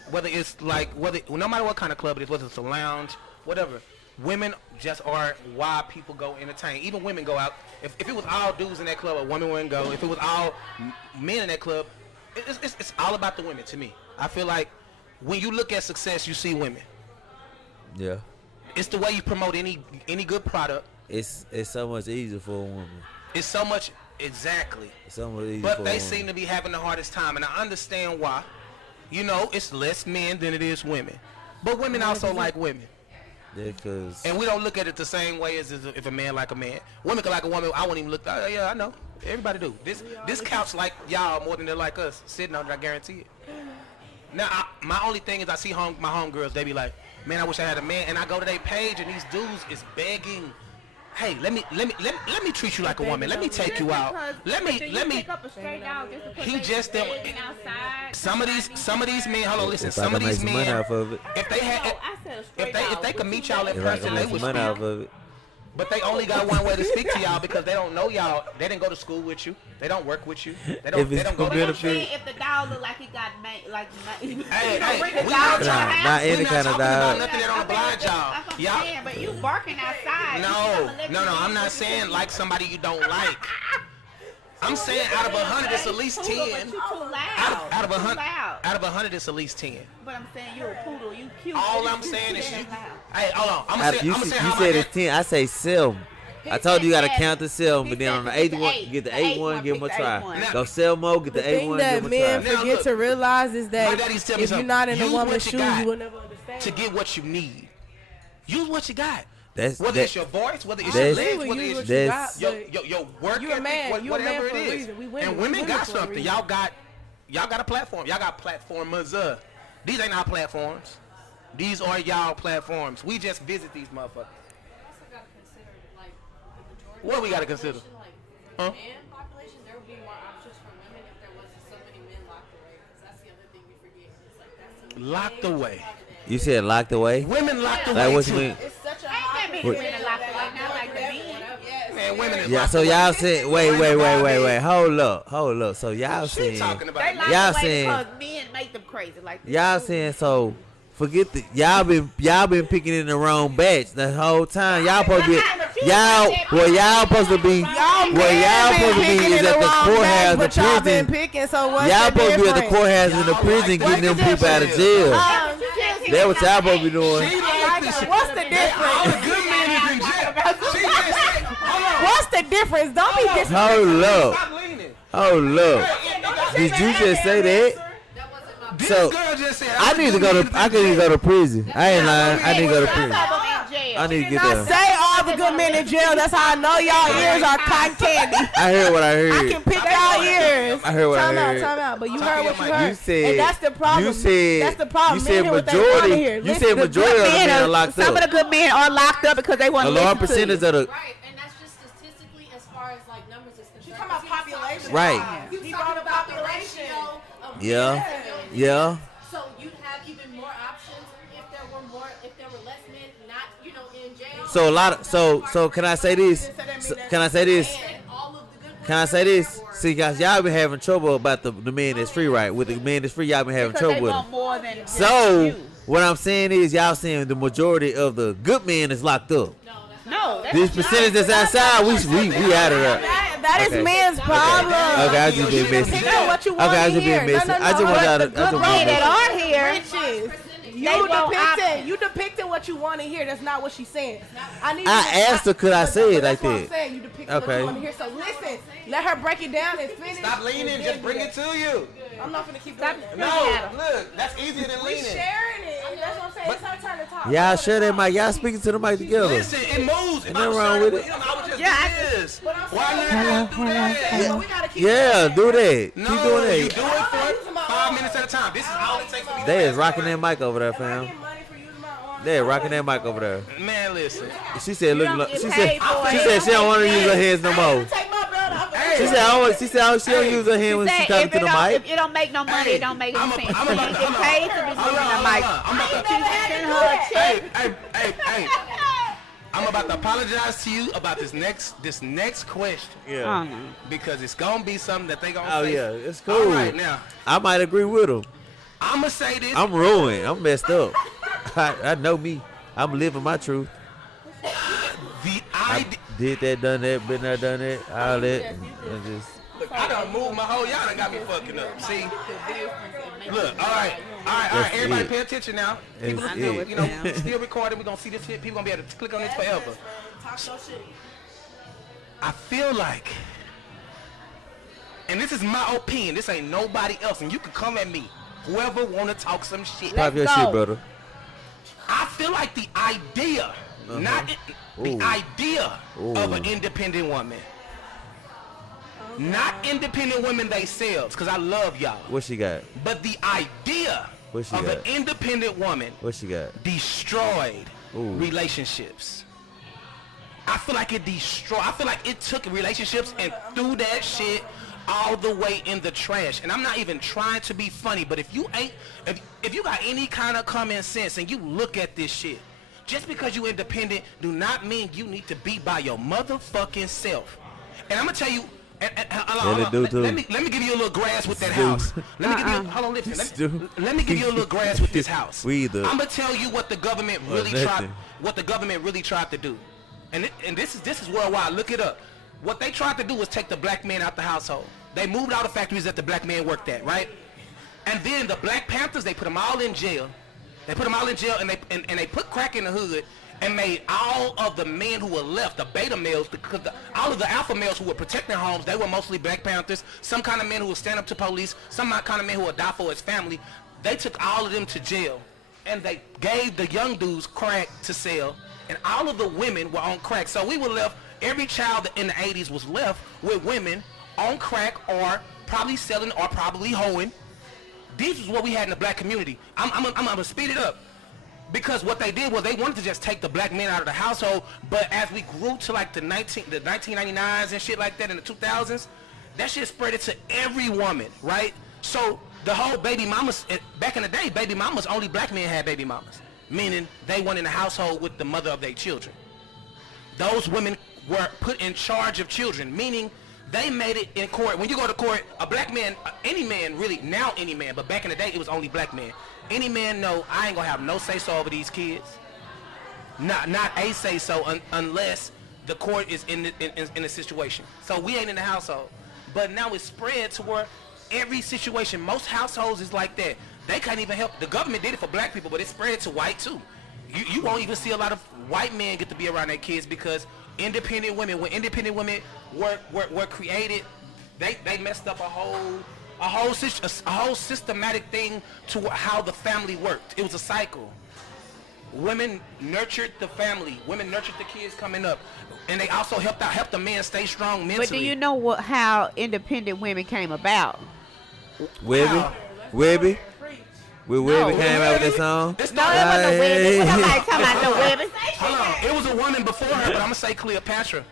no matter what kind of club it is, whether it's a lounge, whatever, women just are why people go entertain. Even women go out. If it was all dudes in that club, a woman wouldn't go. If it was all men in that club, it's all about the women to me. I feel like when you look at success, you see women. Yeah. It's the way you promote any good product. It's so much easier for a woman. It's so much exactly. It's so much easier But for a they woman. seem to be having the hardest time, and I understand why. You know, it's less men than it is women. But women also like women. Yeah, cause And we don't look at it the same way as if a man like a man. Women can like a woman. I won't even look. Oh, yeah, I know. Everybody do. This couch like y'all more than they like us sitting on it. I guarantee it. Now, my only thing is I see my homegirls. They be like, man, I wish I had a man. And I go to their page and these dudes is begging. Hey, let me treat you like a woman. Let me take you out. Let me. Pick up a stray dog just because He they just them. begging outside. Some of these men. Hold on, listen. if I Some of can make these some money men. off of it, If they had. No, I said a stray If dog. they could meet y'all in if I person, can they make would some money speak. off of it, But they only got one way to speak to y'all because they don't know y'all. They didn't go to school with you. They don't work with you. They don't. If They it's don't go gonna to I'm benefit- saying if the dog look like he got you Hey, don't bring the we dog not to the talking- house. not any we kind of talking about dog. nothing that on the blind job. That's what I'm Y'all. saying, but you barking outside. No. I'm not saying like somebody you don't like. I'm saying out of 100, it's at least 10. But you too loud. Out of You 100, too loud. out of 100, it's at least 10. But I'm saying you're a poodle. You cute. All but I'm saying is you. loud. Hey, hold on. I'm I- gonna you, say you how said my it's 10. I say 7. I told you you gotta said count the 7, he but then on the said 8th the one, eight. get the The 8th eighth one, one, give them a pick the try. eighth one. Go sell more, get the The 8th thing one, that give them a men try. Now, forget look, to realize is my that daddy's telling me if you're something. not in a Use woman's what you shoes, got you will never understand. to get what you need. Use what you got. That's Whether that, it's your voice, whether it's that's- your legs, Agree with whether you it's what you that's- got, your but work you're a ethic, man. You're a man whatever for it a is. reason. We women- And we women women got for a something. reason. Y'all got a platform. Y'all got platformers. These ain't our platforms. These are y'all platforms. We just visit these motherfuckers. Also got to consider, like, the majority What of we the gotta consider? population, like, Huh? the man population, there would be more options for women if there wasn't so many men locked away. Because that's the other thing we forget. It's like, that's a Locked big away. part of that. you said locked away. Women locked away Like what you too. mean? It's such a Ain't that many What- women locked away now like the men? Man, women is Yeah, locked so away. y'all said wait. Hold up. So y'all She saying talking about They me. locked Y'all away saying- because men make them crazy. Like y'all saying so. Forget the y'all been picking in the wrong batch the whole time. Y'all supposed to be y'all supposed to be is at the courthouse, the but y'all been prison. picking, so what's Y'all the supposed to be at the difference? courthouse and the Y'all prison like getting them that people out of shit. jail. That's That's what y'all supposed to be doing. She like this shit. What's the All the difference? good men is in jail. She just said, hold on. What's the difference? Don't be disrespectful. Hold up. Stop leaning. Hold up. Did you just say that? That wasn't my This So, girl just said, I need to go to I need to go to prison. I ain't lying. I need to go to prison. I need to get Not there. say all the good men in jail. That's how I know y'all ears are cotton candy. I heard what I I heard. can pick y'all ears. I heard what I Time heard. out. But you Talk heard to what your you mic. heard. You said and that's the problem. You said that's the problem. You Men said hear what they want to majority. hear. You Listen, said the majority of the Men men are- are locked Some of the up. good men are locked up because they want A to large listen to you. percentage of the Right, and that's just statistically as far as like numbers is concerned. talking about 'Cause he was population? Right. You talking about the ratio of Yeah. men to young Yeah. men. So you'd have even more options if there were less men not, in jail. So a lot of so can I say this? Can I say this? And all of the good Can I say this? See, guys, y'all been having trouble about the men that's free, right? With the men that's free, y'all been having Because trouble they with want them. more than just So you. what I'm saying is, y'all saying the majority of the good men is locked up. No, that's This percentage that's outside, we out of there. That is Okay. men's problem. Okay, I just been messy. Pick up what you want Okay, I to just hear. been messy. No, no, I just no. want y'all to. I But just the want good men that y'all are here. Riches. They You depicted what you want to hear. That's not what she's saying. I asked her, could I say it like That's what I'm that? saying. You depicted Okay. what you want to hear. So listen, let her break it down and finish. Stop leaning, and just then bring do it to you. that. I'm not gonna keep Stop. doing it. No, look, that's easier than We leaning. sharing it. That's what I'm saying. It's her turn to talk. Y'all share that mic. Y'all speaking to the mic together. Listen, it moves. If Ain't I was nothing wrong sharing with him, I would just Yeah, I do this. But I'm Why saying- not do that? So we gotta keep Yeah, doing do that. that. No, Keep doing you that. do it for 5 minutes at a time. This is all it takes to be They is rocking that mic over there, Am I fam. getting money for using my arm? They is rocking that mic over there. Man, listen. She said, You "Look, don't look." get She paid said, for "She it. said she don't want to use her hands no more." Take my belt off. She said, "She said she don't use her hand when she Say, comes if to it the don't, mic." if it don't make no money, Hey, it don't make any I'm sense. about You to- get paid to be Hold on, using the hold mic. on. I'm about to Send her a check. Hey. I'm about to apologize to you about this next question Oh, no. because it's gonna be something that they gonna Oh say. yeah, it's All cool. right, now I might agree with him. I'm gonna say this. I'm ruined. I'm messed up. I know me. I'm living my truth. The I idea. did that, done that, been there, done that, all that. And just Look, I done moved my whole. Y'all done got me fucking up. See. Look, all right. That's Everybody, it. pay attention now. People, That's look, it. you know, still recording. We're gonna see this shit. People gonna be able to click on this forever. I feel like, and this is my opinion. This ain't nobody else, and you can come at me. Whoever wanna talk some shit. pop your go. shit, brother. I feel like the idea, not the Ooh. idea of an Ooh. independent woman. Not independent women themselves, because I love y'all. What she got? But the idea What she of got? an independent woman What she got? destroyed Ooh. relationships. I feel like it destroyed. I feel like it took relationships and threw that shit all the way in the trash. And I'm not even trying to be funny, but if you got any kind of common sense and you look at this shit, just because you independent do not mean you need to be by your motherfucking self. And I'm gonna tell you. Hold on. Let me give you a little grass with that house. Let me give you. Hold on, listen. Let me give you a little grass with this house. We either. I'm gonna tell you what the government really nothing. tried. What the government really tried to do, and this is worldwide. Look it up. What they tried to do was take the black man out the household. They moved all the factories that the black man worked at, right? And then the Black Panthers, they put them all in jail. They put them all in jail, and they put crack in the hood. And made all of the men who were left, the beta males, because all of the alpha males who were protecting homes, they were mostly Black Panthers, some kind of men who would stand up to police, some kind of men who would die for his family. They took all of them to jail, and they gave the young dudes crack to sell, and all of the women were on crack. So we were left, every child in the 80s was left with women on crack or probably selling or probably hoeing. This is what we had in the black community. I'm gonna speed it up. Because what they did was they wanted to just take the black men out of the household, but as we grew to like the 1999s and shit like that in the 2000s, that shit spread it to every woman, right? So the whole baby mamas, back in the day, baby mamas, only black men had baby mamas, meaning they went in the household with the mother of their children. Those women were put in charge of children, meaning they made it in court. When you go to court, a black man, any man really, now any man, but back in the day it was only black men. Any man know I ain't gonna have no say so over these kids. Not a say so unless the court is in the situation. So we ain't in the household. But now it's spread to where every situation, most households is like that. They can't even help. The government did it for black people, but it spread to white too. You won't even see a lot of white men get to be around their kids because independent women, when independent women were created, they messed up a whole systematic thing to how the family worked. It was a cycle. Women nurtured the family. Women nurtured the kids coming up, and they also helped the men stay strong mentally. But do you know how independent women came about? Webby? Webby? When Webby came out with that song? It's No, not- it wasn't Hey. Webby. Somebody talking about no Webby. Hold on. It was a woman before her, but I'm gonna say Cleopatra.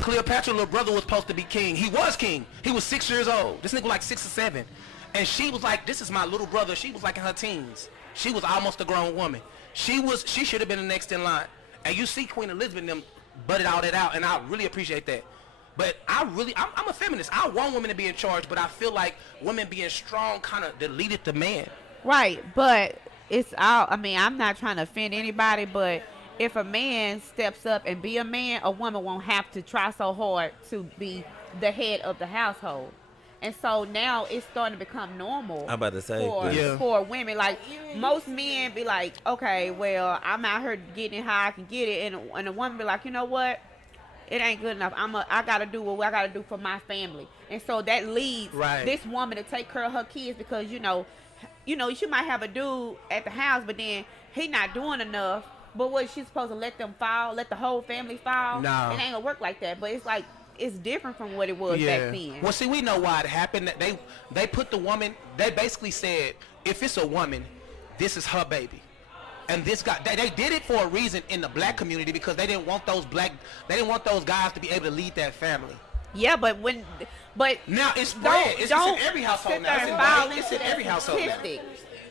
Cleopatra little brother was supposed to be king. He was king. He was 6 years old. This nigga was like 6 or 7. And she was like, this is my little brother. She was like in her teens. She was almost a grown woman. She should have been the next in line. And you see Queen Elizabeth and them butted all that out, and I really appreciate that. But I'm a feminist. I want women to be in charge, but I feel like women being strong kind of deleted the man. Right, but it's all. I mean, I'm not trying to offend anybody, but if a man steps up and be a man, a woman won't have to try so hard to be the head of the household. And so now it's starting to become normal. I'm about to say, for women. Like most men be like, okay, well, I'm out here getting it how I can get it, and a woman be like, you know what? It ain't good enough. I gotta do what I gotta do for my family. And so that leads this woman to take care of her kids because you know, she might have a dude at the house, but then he not doing enough. But what, she's supposed to let them fall, let the whole family fall? No. It ain't gonna work like that. But it's like, it's different from what it was back then. Well, see, we know why it happened. They put the woman, they basically said, if it's a woman, this is her baby. And this guy, they did it for a reason in the black community because they didn't want those guys to be able to lead that family. Yeah, but now it's spread. It's in every household now. It's in every household now.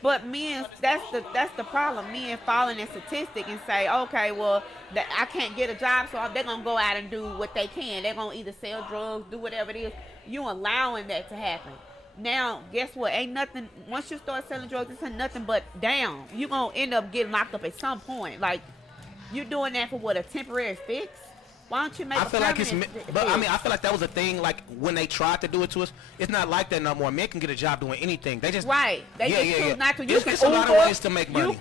But men, that's the problem. Men fall in a statistic and say, okay, well, I can't get a job, so they're gonna go out and do what they can. They're gonna either sell drugs, do whatever it is. You allowing that to happen. Now, guess what? Ain't nothing. Once you start selling drugs, it's nothing but down. You gonna end up getting locked up at some point. Like, you doing that for what, a temporary fix? Why don't you make I feel like I feel like that was a thing. Like when they tried to do it to us, it's not like that no more. Men can get a job doing anything. They just They just choose not to. It's a lot of ways to make money.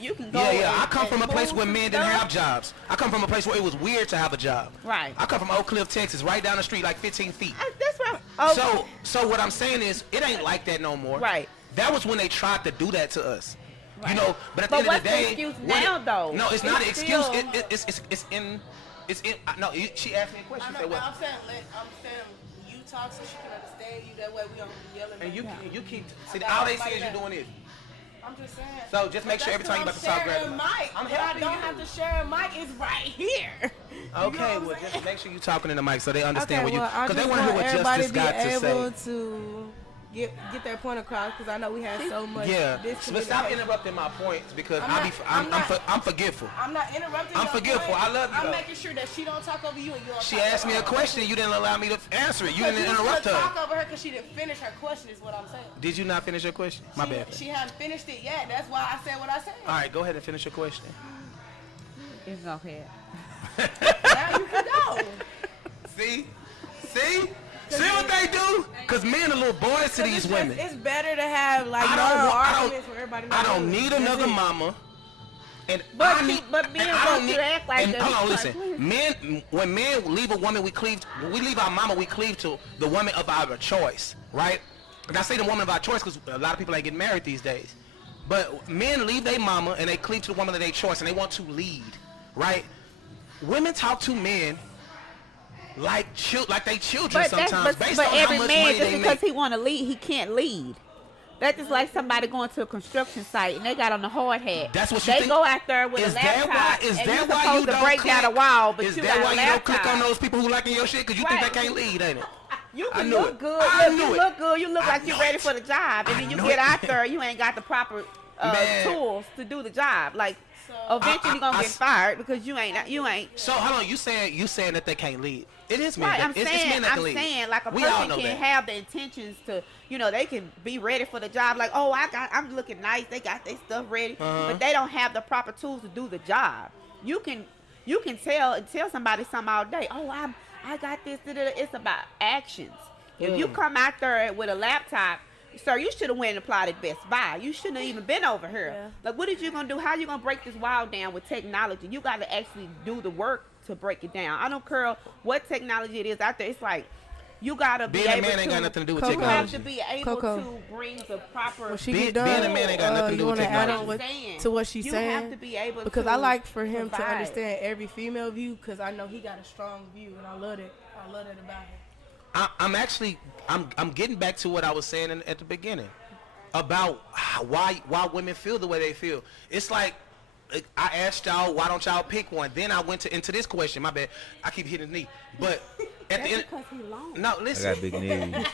You can go. I come from a place where men didn't have jobs. I come from a place where it was weird to have a job. Right. I come from Oak Cliff, Texas, right down the street, like 15 feet. That's right. Oh. So what I'm saying is, it ain't like that no more. Right. That was when they tried to do that to us. Right. You know, but at the end of the day, what's the excuse now, though? No, it's not an excuse. It's in. No, she asked me a question. I know, but I'm saying you talk so she can understand you. That way we don't be yelling. And you keep see all they see is you doing this. I'm just saying. So just make sure every time you about to talk, grab the mic. I'm helping you. I don't have to share a mic. It's right here. Okay, well just make sure you talking in the mic so they understand what you. Because they want to hear what Justice got to say. Everybody be able to get their point across because I know we have so much. Yeah, but stop interrupting my points because I'm forgetful. I'm not interrupting. I'm forgetful. I love you. I'm making sure that she don't talk over you and you don't. She asked me a question. You didn't allow me to answer it. You didn't interrupt her. Talk over her because she didn't finish her question. Is what I'm saying. Did you not finish your question? My bad. She hadn't finished it yet. That's why I said what I said. All right, go ahead and finish your question. It's okay. Now you can go. See what they do? Because men are little boys to these women. It's better to have like arguments where everybody knows. I don't need another mama. And but men want to act like that. Hold on, listen. Men, when men leave a woman, when we leave our mama, we cleave to the woman of our choice, right? And I say the woman of our choice because a lot of people ain't getting married these days. But men leave their mama and they cleave to the woman of their choice and they want to lead, right? Women talk to men like they children sometimes, based on how much money they make. Just because he want to lead, he can't lead. That's just like somebody going to a construction site and they got on the hard hat. That's what you they think? go out there with a laptop and you're supposed to break down a wall, but you got a laptop. Is that why you don't click on those people who liking your shit? Because you think they can't lead, ain't it? You can look good. You look good. You look like you're ready for the job, and then you get out there, you ain't got the proper tools to do the job. Like eventually you're gonna get fired because you ain't. So hold on, you saying that they can't lead? It is men. Right, I'm it's men that can lead. saying like a person can have the intentions to, they can be ready for the job. Like, oh, I'm looking nice. They got their stuff ready, but they don't have the proper tools to do the job. You can tell somebody something all day. Oh, I got this. It's about actions. If you come out there with a laptop, sir, you should have went and applied at Best Buy. You shouldn't have even been over here. Yeah. Like, what are you gonna do? How you gonna break this wall down with technology? You got to actually do the work to break it down. I don't care what technology it is out there. It's like you gotta be able to. Being a man ain't got nothing to do with technology. technology. You have to be able to bring the proper. Being a man ain't got nothing to do with technology. To what she's saying. You have to be able because to I like for him provide. to understand every female view because I know he got a strong view and I love it. I love that about him. I'm getting back to what I was saying at the beginning about why women feel the way they feel. It's like I asked y'all, why don't y'all pick one? Then I went into this question. My bad. I keep hitting his knee. But at the end, because he long. no, I listen. got big knees.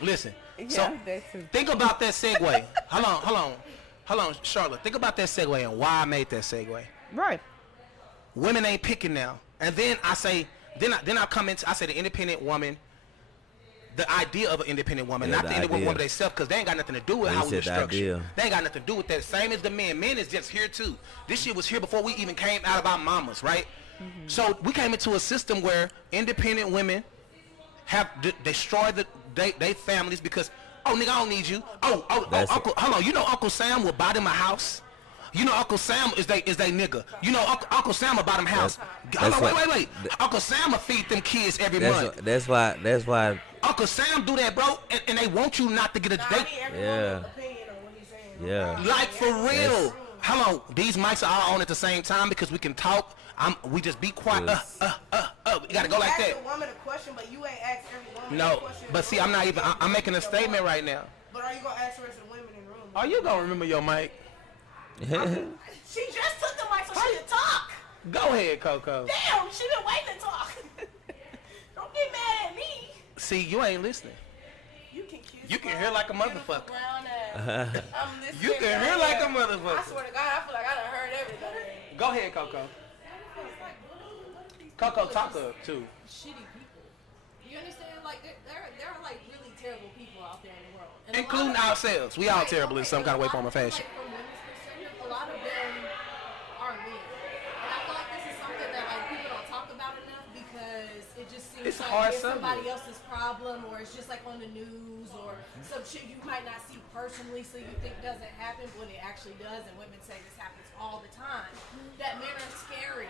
Listen. Yeah, So that's true. think about that segue. Hold on, Charlotte. Think about that segue and why I made that segue. Right. Women ain't picking now. And then I say, then I come into, I say the independent woman, the idea of an independent woman, Yeah, not the the independent idea. woman themselves, because they ain't got nothing to do with You how we said were the structured. idea. They ain't got nothing to do with that. Same as the men. Men is just here too. This shit was here before we even came out of our mamas, right? So we came into a system where independent women have destroyed they families because, oh nigga, I don't need you. Oh, That's it. Uncle, hold on. You know Uncle Sam will buy them a house. You know Uncle Sam is they nigga. You know Uncle Sam will buy them house. Hold that's on, what- wait. Uncle Sam will feed them kids every month. That's why. Uncle Sam do that, bro, and they want you not to get a Nah, I date. need everyone's Yeah. opinion on what he's saying. Yeah. Like for real. Hold on, these mics are all on at the same time because we can talk. We just be quiet. Yes. You gotta go like Ask that. a woman a question, but you ain't asked every woman a No, question. but see, I'm not even. I'm making a statement right now. But are you gonna ask the rest of the women in the room? Are you gonna remember your mic? She just took the mic so she could talk. Go ahead, Coco. Damn, she been waiting to talk. Don't get mad at me. See, you ain't listening. You can kiss You can my hear like a beautiful motherfucker. brown ass. I'm listening. You can hear right like a here. motherfucker. I swear to God, I feel like I done heard everything. Go ahead, Coco. Coco, talk up too. Shitty people. You understand? Like there are like really terrible people out there in the world. And a lot Including of- ourselves. We all Right, terrible in okay, some and kind of way, a lot form, or them, fashion. Like, from women's perspective, a lot of them are men. And I feel like this is something that like people don't talk about enough because it just seems It's a like hard it's somebody subject. else's problem, or it's just like on the news, or some shit you might not see personally, so you think doesn't happen when it actually does. And women say this happens all the time. That men are scary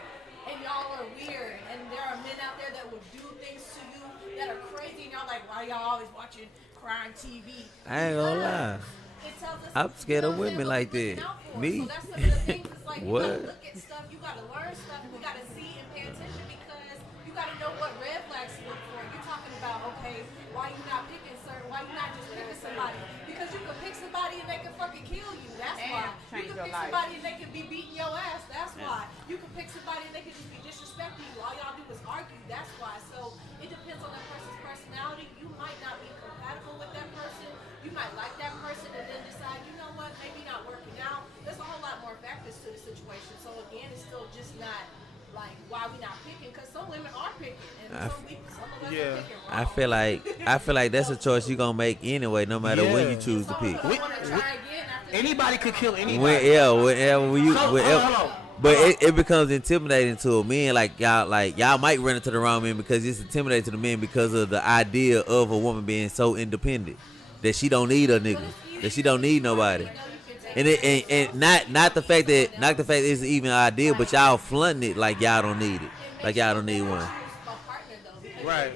and y'all are weird, and there are men out there that will do things to you that are crazy, and y'all like, why y'all always watching crime TV? I ain't gonna lie. It tells us, I'm scared of you know what women I'm like saying, that. what to look out for. Me? So that's some of the things. It's like you What? gotta look at stuff, you gotta learn stuff, you gotta see and pay attention because you gotta know what red flags to look for. You're talking about, okay, why you not picking certain, why you not just picking somebody? Because you can pick somebody and they can fucking kill you. That's And why. You change can your pick life. somebody and they can be beating your ass. That's why. You can pick somebody and they can just be disrespecting you. All y'all do is argue. That's why. So it depends on that person's personality. You might not be compatible with that person. You might like that person and then decide, you know what, maybe not working out. There's a whole lot more factors to the situation. So again, it's still just not like why we not picking, because some women are picking and some of us Yeah. are picking I wrong. feel like that's a choice you gonna make anyway, no matter when you Yeah. choose to Some of pick. us wanna try again after Anybody could kill anybody. Whenever you, So, whenever, hold on. but it becomes intimidating to a man. Like y'all might run into the wrong man because it's intimidating to the men because of the idea of a woman being so independent that she don't need a nigga, that she don't need nobody. And not the fact that it's even an idea, but y'all flaunting it like y'all don't need it, like y'all don't need one. Right.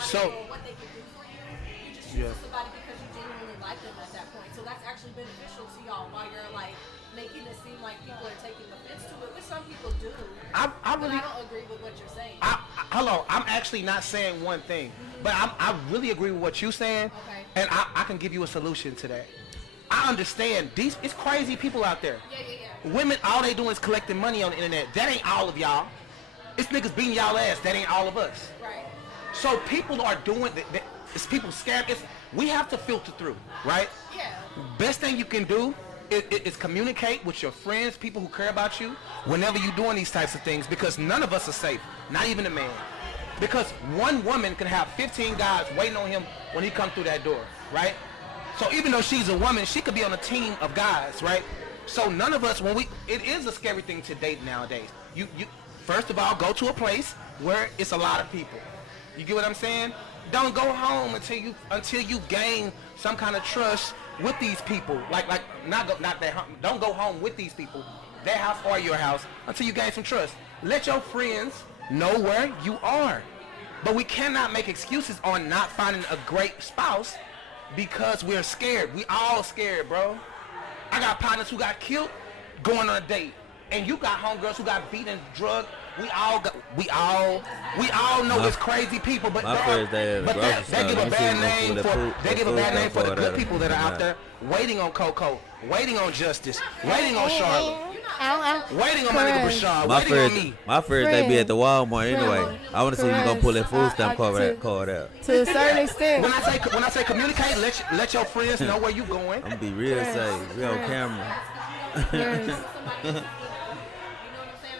So- So what they can do for you, you just choose Yeah. somebody because you genuinely like them at that point. So that's actually beneficial to y'all while you're like making it seem like people are taking offense to it, which some people do. I But really. I don't agree with what you're saying. Hold on, I'm actually not saying one thing, but I really agree with what you're saying, Okay. and I can give you a solution to that. I understand it's crazy people out there. Yeah. Women, all they doing is collecting money on the internet. That ain't all of y'all. It's niggas beating y'all ass. That ain't all of us. Right. So people are doing it's people scam. We have to filter through, right? Yeah. Best thing you can do is communicate with your friends, people who care about you, whenever you're doing these types of things, because none of us are safe, not even a man. Because one woman can have 15 guys waiting on him when he comes through that door, right? So even though she's a woman, she could be on a team of guys, right? So none of us, it is a scary thing to date nowadays. You first of all, go to a place where it's a lot of people. You get what I'm saying? Don't go home until you gain some kind of trust with these people. Don't go home with these people, their house or your house, until you gain some trust. Let your friends know where you are. But we cannot make excuses on not finding a great spouse because we're scared. We all scared, bro. I got partners who got killed going on a date. And you got homegirls who got beaten and drugged we all know it's crazy people, but my first day at the grocery they give store, a you bad see them name full of for food- they give a food bad name stamp for the card good out. people that are out there waiting on Coco, waiting on Justice, waiting on Charlotte, waiting on my nigga Correct. Brashard, My waiting on me. first day be at the Walmart anyway. Friend. I want to see you gonna Correct. pull that food I- stamp card out. To a certain extent. When I say communicate, let your friends know where you going. I'm gonna be real Correct. safe. We on Correct. camera. Yes. You know what I'm saying?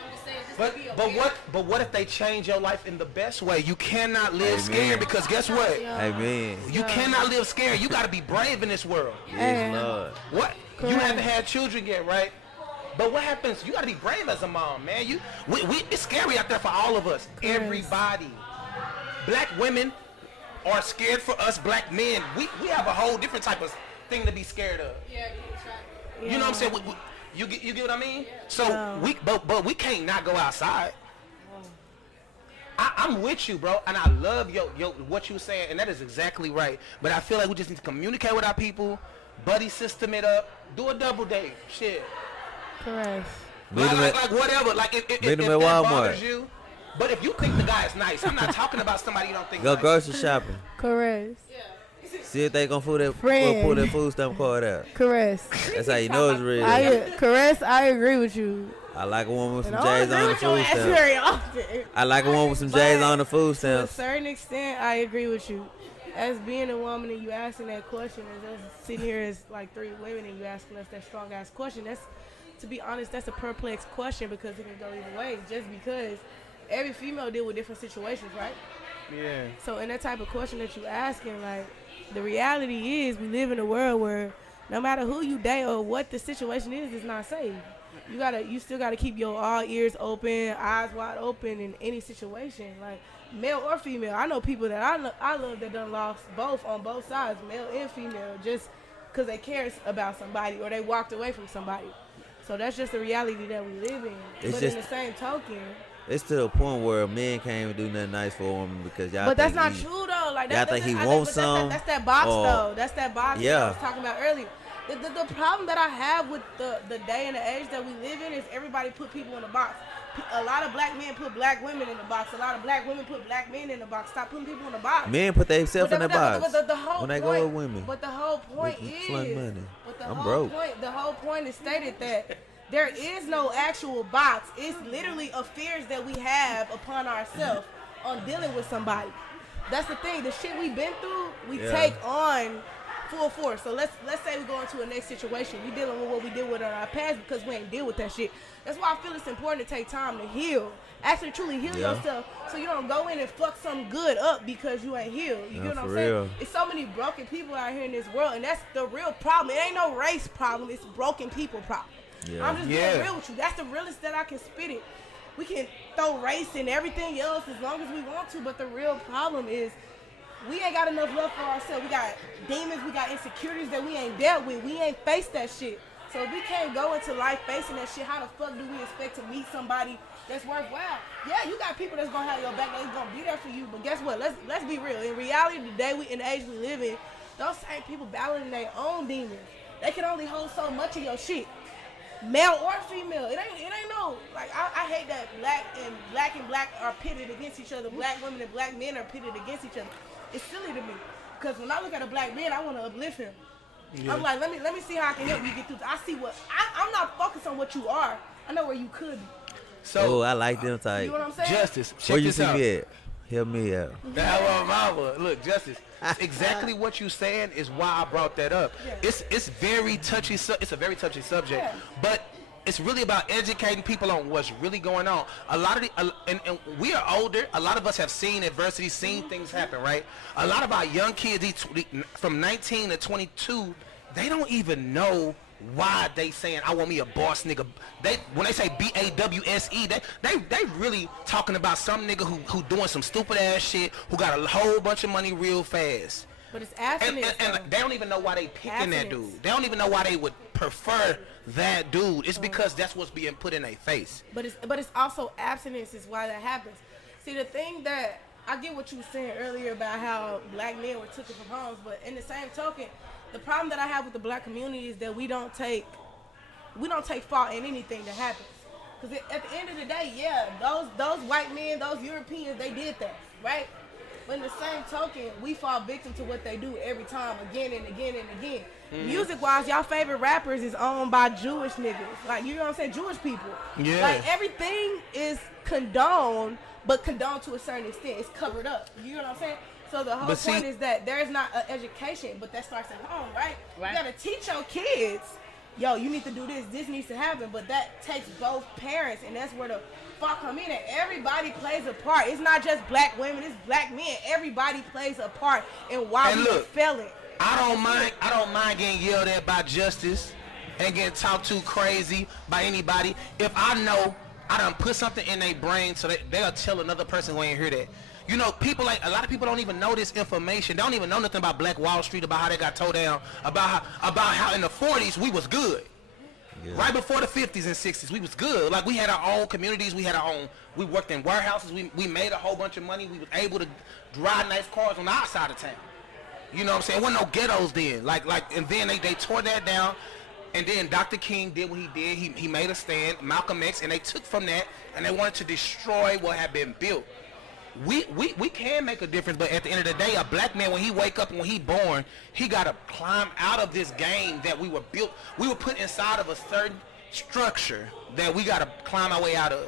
I'm just saying, just But to be aware. what if they change your life in the best way? You cannot live Amen. scared because guess what? Amen. You cannot live scared. You got to be brave in this world. Yes, Lord. What? You Correct. haven't had children yet, right? But what happens? You got to be brave as a mom, man. It's scary out there for all of us. Correct. Everybody. Black women are scared for us black men. We have a whole different type of thing to be scared of. Yeah, exactly. You know what I'm saying? You get what I mean? So Yeah. but we can't not go outside. I'm with you, bro, and I love yo what you saying, and that is exactly right. But I feel like we just need to communicate with our people, buddy system it up, do a double date, shit. Correct. Meet 'em at- Like whatever, like if meet 'em that at Walmart. bothers you. But if you think the guy is nice, I'm not talking about somebody you don't think. Go nice. grocery shopping. Correct. See if they gonna pull that Friend. food stamp card out. Correct. That's how you know it's real. Correct. I agree with you. I like a woman with some And I J's don't on the agree with your food ass stamp. very often. I like a woman with some But J's on the food To a stamps. certain extent, I agree with you. As being a woman and you asking that question, as us sitting here as like three women and you asking us that strong ass question, that's, to be honest, that's a perplexed question because it can go either way. Just because every female deal with different situations, right? Yeah. So in that type of question that you asking, like, the reality is we live in a world where no matter who you date or what the situation is, it's not safe. You still gotta keep your all ears open, eyes wide open in any situation, like male or female. I know people that I love that done lost both on both sides, male and female, just because they care about somebody or they walked away from somebody. So that's just the reality that we live in. It's But just- in the same token, It's to the point where men can't even do nothing nice for a woman because y'all. but that's think not he- true though. Like y'all that, think he I wants but some, That's that box or- though. That's that box that I Yeah. was talking about earlier. The problem that I have with the day and the age that we live in is everybody put people in a box. A lot of black men put black women in the box. A lot of black women put black men in the box. Stop putting people in the box. Men put themselves in the box But the whole when they point, go with women. But the whole point We is, flung money. but the I'm whole broke. point, the whole point is stated that there is no actual box. It's literally a fears that we have upon ourselves on dealing with somebody. That's the thing. The shit we've been through, we Yeah. take on full force. So let's say we go into a next situation. We dealing with what we deal with in our past because we ain't deal with that shit. That's why I feel it's important to take time to heal. Actually, truly heal Yeah. yourself so you don't go in and fuck something good up because you ain't healed. You Yeah, get what I'm for saying? real. It's so many broken people out here in this world, and that's the real problem. It ain't no race problem. It's broken people problem. Yeah. I'm just Yeah. being real with you. That's the realest that I can spit it. We can throw race and everything else as long as we want to, but the real problem is we ain't got enough love for ourselves. We got demons, we got insecurities that we ain't dealt with. We ain't faced that shit. So if we can't go into life facing that shit, how the fuck do we expect to meet somebody that's worthwhile? Yeah, you got people that's gonna have your back, that's gonna be there for you. But guess what? Let's be real. In reality, in the age we live in, those same people battling their own demons. They can only hold so much of your shit. Male or female. It ain't no, like, I hate that black are pitted against each other. Black women and black men are pitted against each other. It's silly to me. Because when I look at a black man, I want to uplift him. Yeah. I'm like, let me see how I can help you get through. I see I'm not focused on what you are. I know where you could be. So Oh, I like them type. You know what I'm saying? Justice, check Where you this see out. me at? Help me out. Now, mama, look, Justice. Exactly what you saying is why I brought that up. Yeah. It's very touchy. It's a very touchy subject, Yeah. but it's really about educating people on what's really going on. A lot of and we are older. A lot of us have seen adversity, seen things happen, right? A lot of our young kids, from 19 to 22, they don't even know why they saying I want me a boss nigga. When they say BAWSE, they really talking about some nigga who doing some stupid ass shit, who got a whole bunch of money real fast. But it's And abstinence. though. they don't even know why they picking that Abstinence. dude. They don't even know why they would prefer that dude. It's because that's what's being put in their face. But it's also abstinence is why that happens. See, the thing that I get what you were saying earlier about how black men were taken from homes, but in the same token, the problem that I have with the black community is that we don't take fault in anything that happens. Because at the end of the day, yeah, those white men, those Europeans, they did that, right? But in the same token, we fall victim to what they do every time, again and again and again. Music-wise, y'all favorite rappers is owned by Jewish niggas. Like, you know what I'm saying? Jewish people. Yeah. Like, everything is condoned, but condoned to a certain extent. It's covered up. You know what I'm saying? So the whole But see- point is that there is not an education, but that starts at home, right? Right. You gotta teach your kids, yo, you need to do this needs to happen, but that takes both parents, and that's where the fuck come in. And everybody plays a part. It's not just black women, it's black men. Everybody plays a part in why And we look, failing. I don't mind getting yelled at by Justice and getting talked to crazy by anybody. If I know I done put something in their brain so they'll tell another person who ain't hear that. You know, people like, a lot of people don't even know this information. They don't even know nothing about Black Wall Street, about how they got towed down, about how in the 40s we was good. Yeah. Right before the 50s and 60s, we was good. Like, we had our own communities, we worked in warehouses, we made a whole bunch of money, we was able to drive nice cars on the outside of town. You know what I'm saying? There wasn't no ghettos then. And then they tore that down, and then Dr. King did what he did. He made a stand, Malcolm X, and they took from that, and they wanted to destroy what had been built. We can make a difference, but at the end of the day, a black man, when he wake up and when he born, he got to climb out of this game that we were put inside of a certain structure that we got to climb our way out of.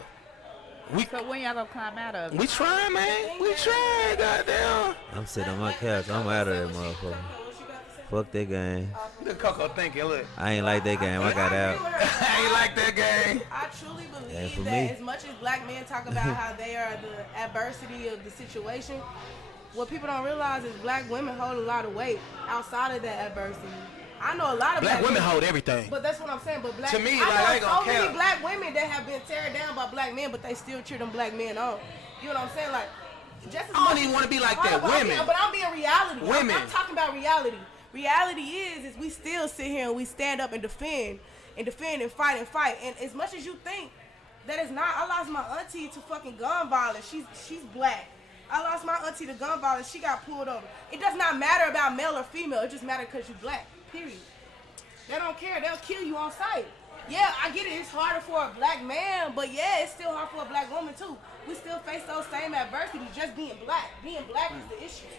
So when y'all gonna climb out of it? We trying, man. We trying, goddamn. I'm sitting on my couch. I'm out of that motherfucker. Fuck that game. Look, Coco thinking, look. I ain't like that game. I got out. I ain't like that game. I truly And for believe that me- as much as black men talk about how they are the adversity of the situation, what people don't realize is black women hold a lot of weight outside of that adversity. I know a lot of Black women hold everything. But that's what I'm saying. But black, To me, I like, know I ain't so gonna many count. black women that have been teared down by black men, but they still cheer them black men on. You know what I'm saying? Like, just as I don't much even as- want to be like Hold that. on, but Women. but I'm being reality. Women. I'm talking about reality. Reality is we still sit here and we stand up and defend and fight. And as much as you think that it's not, I lost my auntie to fucking gun violence. She's black. I lost my auntie to gun violence. She got pulled over. It does not matter about male or female. It just matters because you black. Period. They don't care. They'll kill you on sight. Yeah, I get it. It's harder for a black man, but yeah, it's still hard for a black woman too. We still face those same adversities. Just being black. Being black is the issue.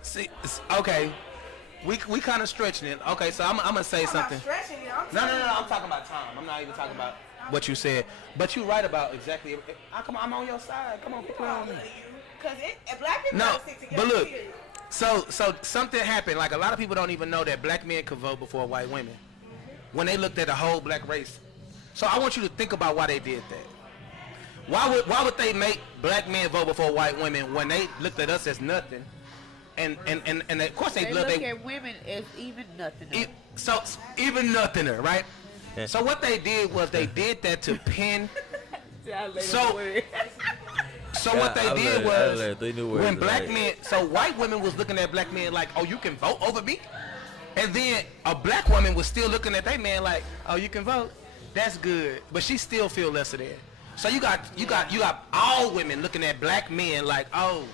See, okay. We kind of stretching it. Okay, so I'm gonna say I'm something. not stretching it. I'm No, telling you. I'm talking about time. I'm not even talking about what you said. But you're right about exactly. I'm on your side. Come on, put it on me. Because black people No, gotta stick together. but look. period. So something happened. Like, a lot of people don't even know that black men could vote before white women when they looked at the whole black race. So I want you to think about why they did that. Why would they make black men vote before white women when they looked at us as nothing? And of course they They look look at women as even nothing. so even nothinger, right? Yeah. So what they did was they did that to pin. So what they I did learned 3 new was words when black today. men, so white women was looking at black men like, oh, you can vote over me, and then a black woman was still looking at that man like, oh, you can vote, that's good, but she still feel lesser than. So you got all women looking at black men like, oh,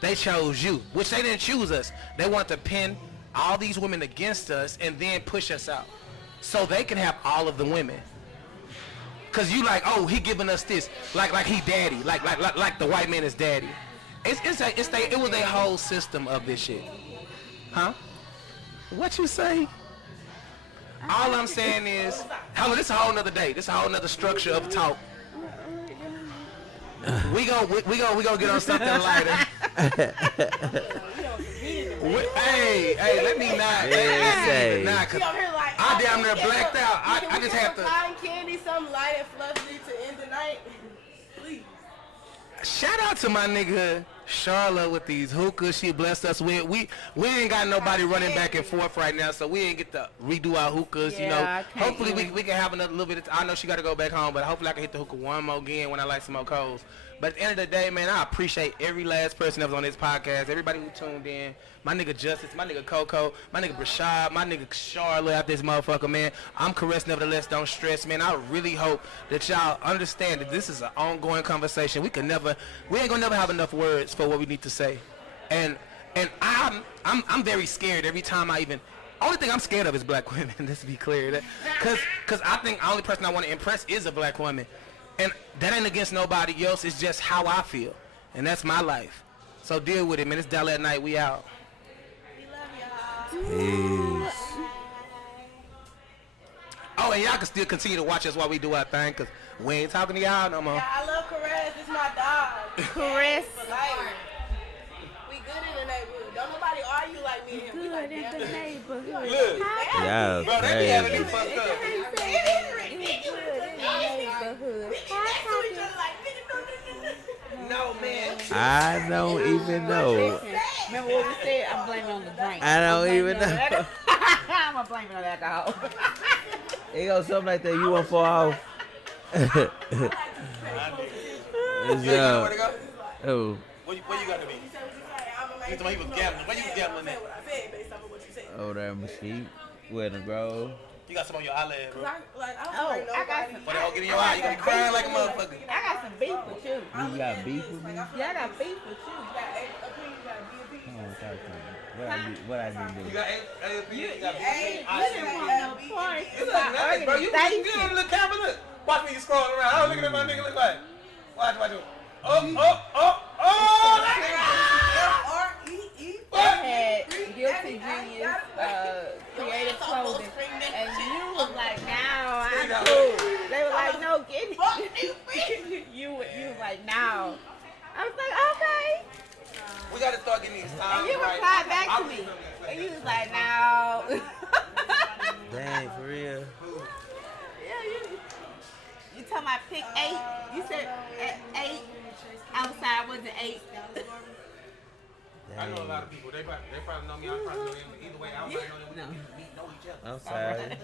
they chose you, which they didn't choose us. They want to pin all these women against us and then push us out, so they can have all of the women. Cause you like, oh, he giving us this, like he daddy, like the white man is daddy. It was a whole system of this shit, huh? What you say? All I'm saying is, hold on, this is a whole nother day. This is a whole nother structure of talk. We gonna get on something lighter. Hey, let me not. Hey. Nah, 'cause She over here like, I damn near get blacked some- out. I can we just get have some to. cotton candy, something light and fluffy to end the night. Please. Shout out to my nigga Charlotte with these hookahs she blessed us with. We ain't got nobody running back and forth right now, so we ain't get to redo our hookahs. Yeah, you know, I can't hopefully even. we can have another little bit of I know she got to go back home, but hopefully I can hit the hookah one more again when I like some more coals. But at the end of the day, man, I appreciate every last person that was on this podcast, everybody who tuned in. My nigga Justice, my nigga Coco, my nigga Brashad, my nigga Charlotte out this motherfucker, man. I'm Caress, nevertheless, don't stress, man. I really hope that y'all understand that this is an ongoing conversation. We ain't gonna never have enough words for what we need to say. And I'm very scared every time only thing I'm scared of is black women, let's be clear. Cause I think the only person I want to impress is a black woman. And that ain't against nobody else. It's just how I feel. And that's my life. So deal with it, man. It's Dollar at Night. We out. Peace. Oh, and y'all can still continue to watch us while we do our thing, because we ain't talking to y'all no more. Yeah, I love Caress. It's my dog. Caress. Like, we good in the neighborhood. Don't nobody argue like me and him. We Good like, in yeah. the neighborhood. Look. Yeah, Bro, they be having me crazy. fucked up. No, man. I don't even know. Remember what we said? I'm blaming on the drink. I don't even know. I'm gonna blame it on alcohol. It goes something like that. You want to fall off. It's, You ain't know where to go? oh, Where you got to be? He told me he was gambling. Where you was gambling at? over there in Mesquite, Wedding Grove. You got some on your eyelid, bro. Oh, I got some. But they don't get in your eye. You gonna be crying like a motherfucker. I got some beef with you. You got beef with me? Yeah, I got beef with you. Come on, talk to me. What I didn't You do? got AFP. You got You didn't want no parts. You look nice, bro. You good on the little camera. Look. Watch me, you scrolling around. I was looking at my nigga look like. Watch. Oh, They had Guilty Genius, Creative Clothing, and you was like, "No, I'm cool." They were like, "No, get it." You was like, "No." I was like, "Okay." we got to start getting these times And you right. replied back to me, and you was like, "No." Dang, for real. Yeah, you talking about pick 8? You said at 8. Outside was it 8? I know a lot of people. They probably know me. I probably know them. Either way, I don't probably know them. We know each other. I'm sorry.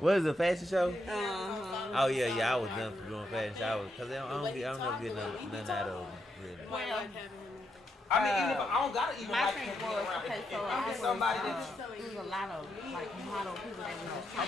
What is it, a fashion show? Uh-huh. Oh yeah, I was done for doing fashion shows because I don't never get nothing out of them. Really. Well, I mean, even if I don't gotta even my like thing people was, around. okay, so If it's somebody that it was a lot of like model people that was just trying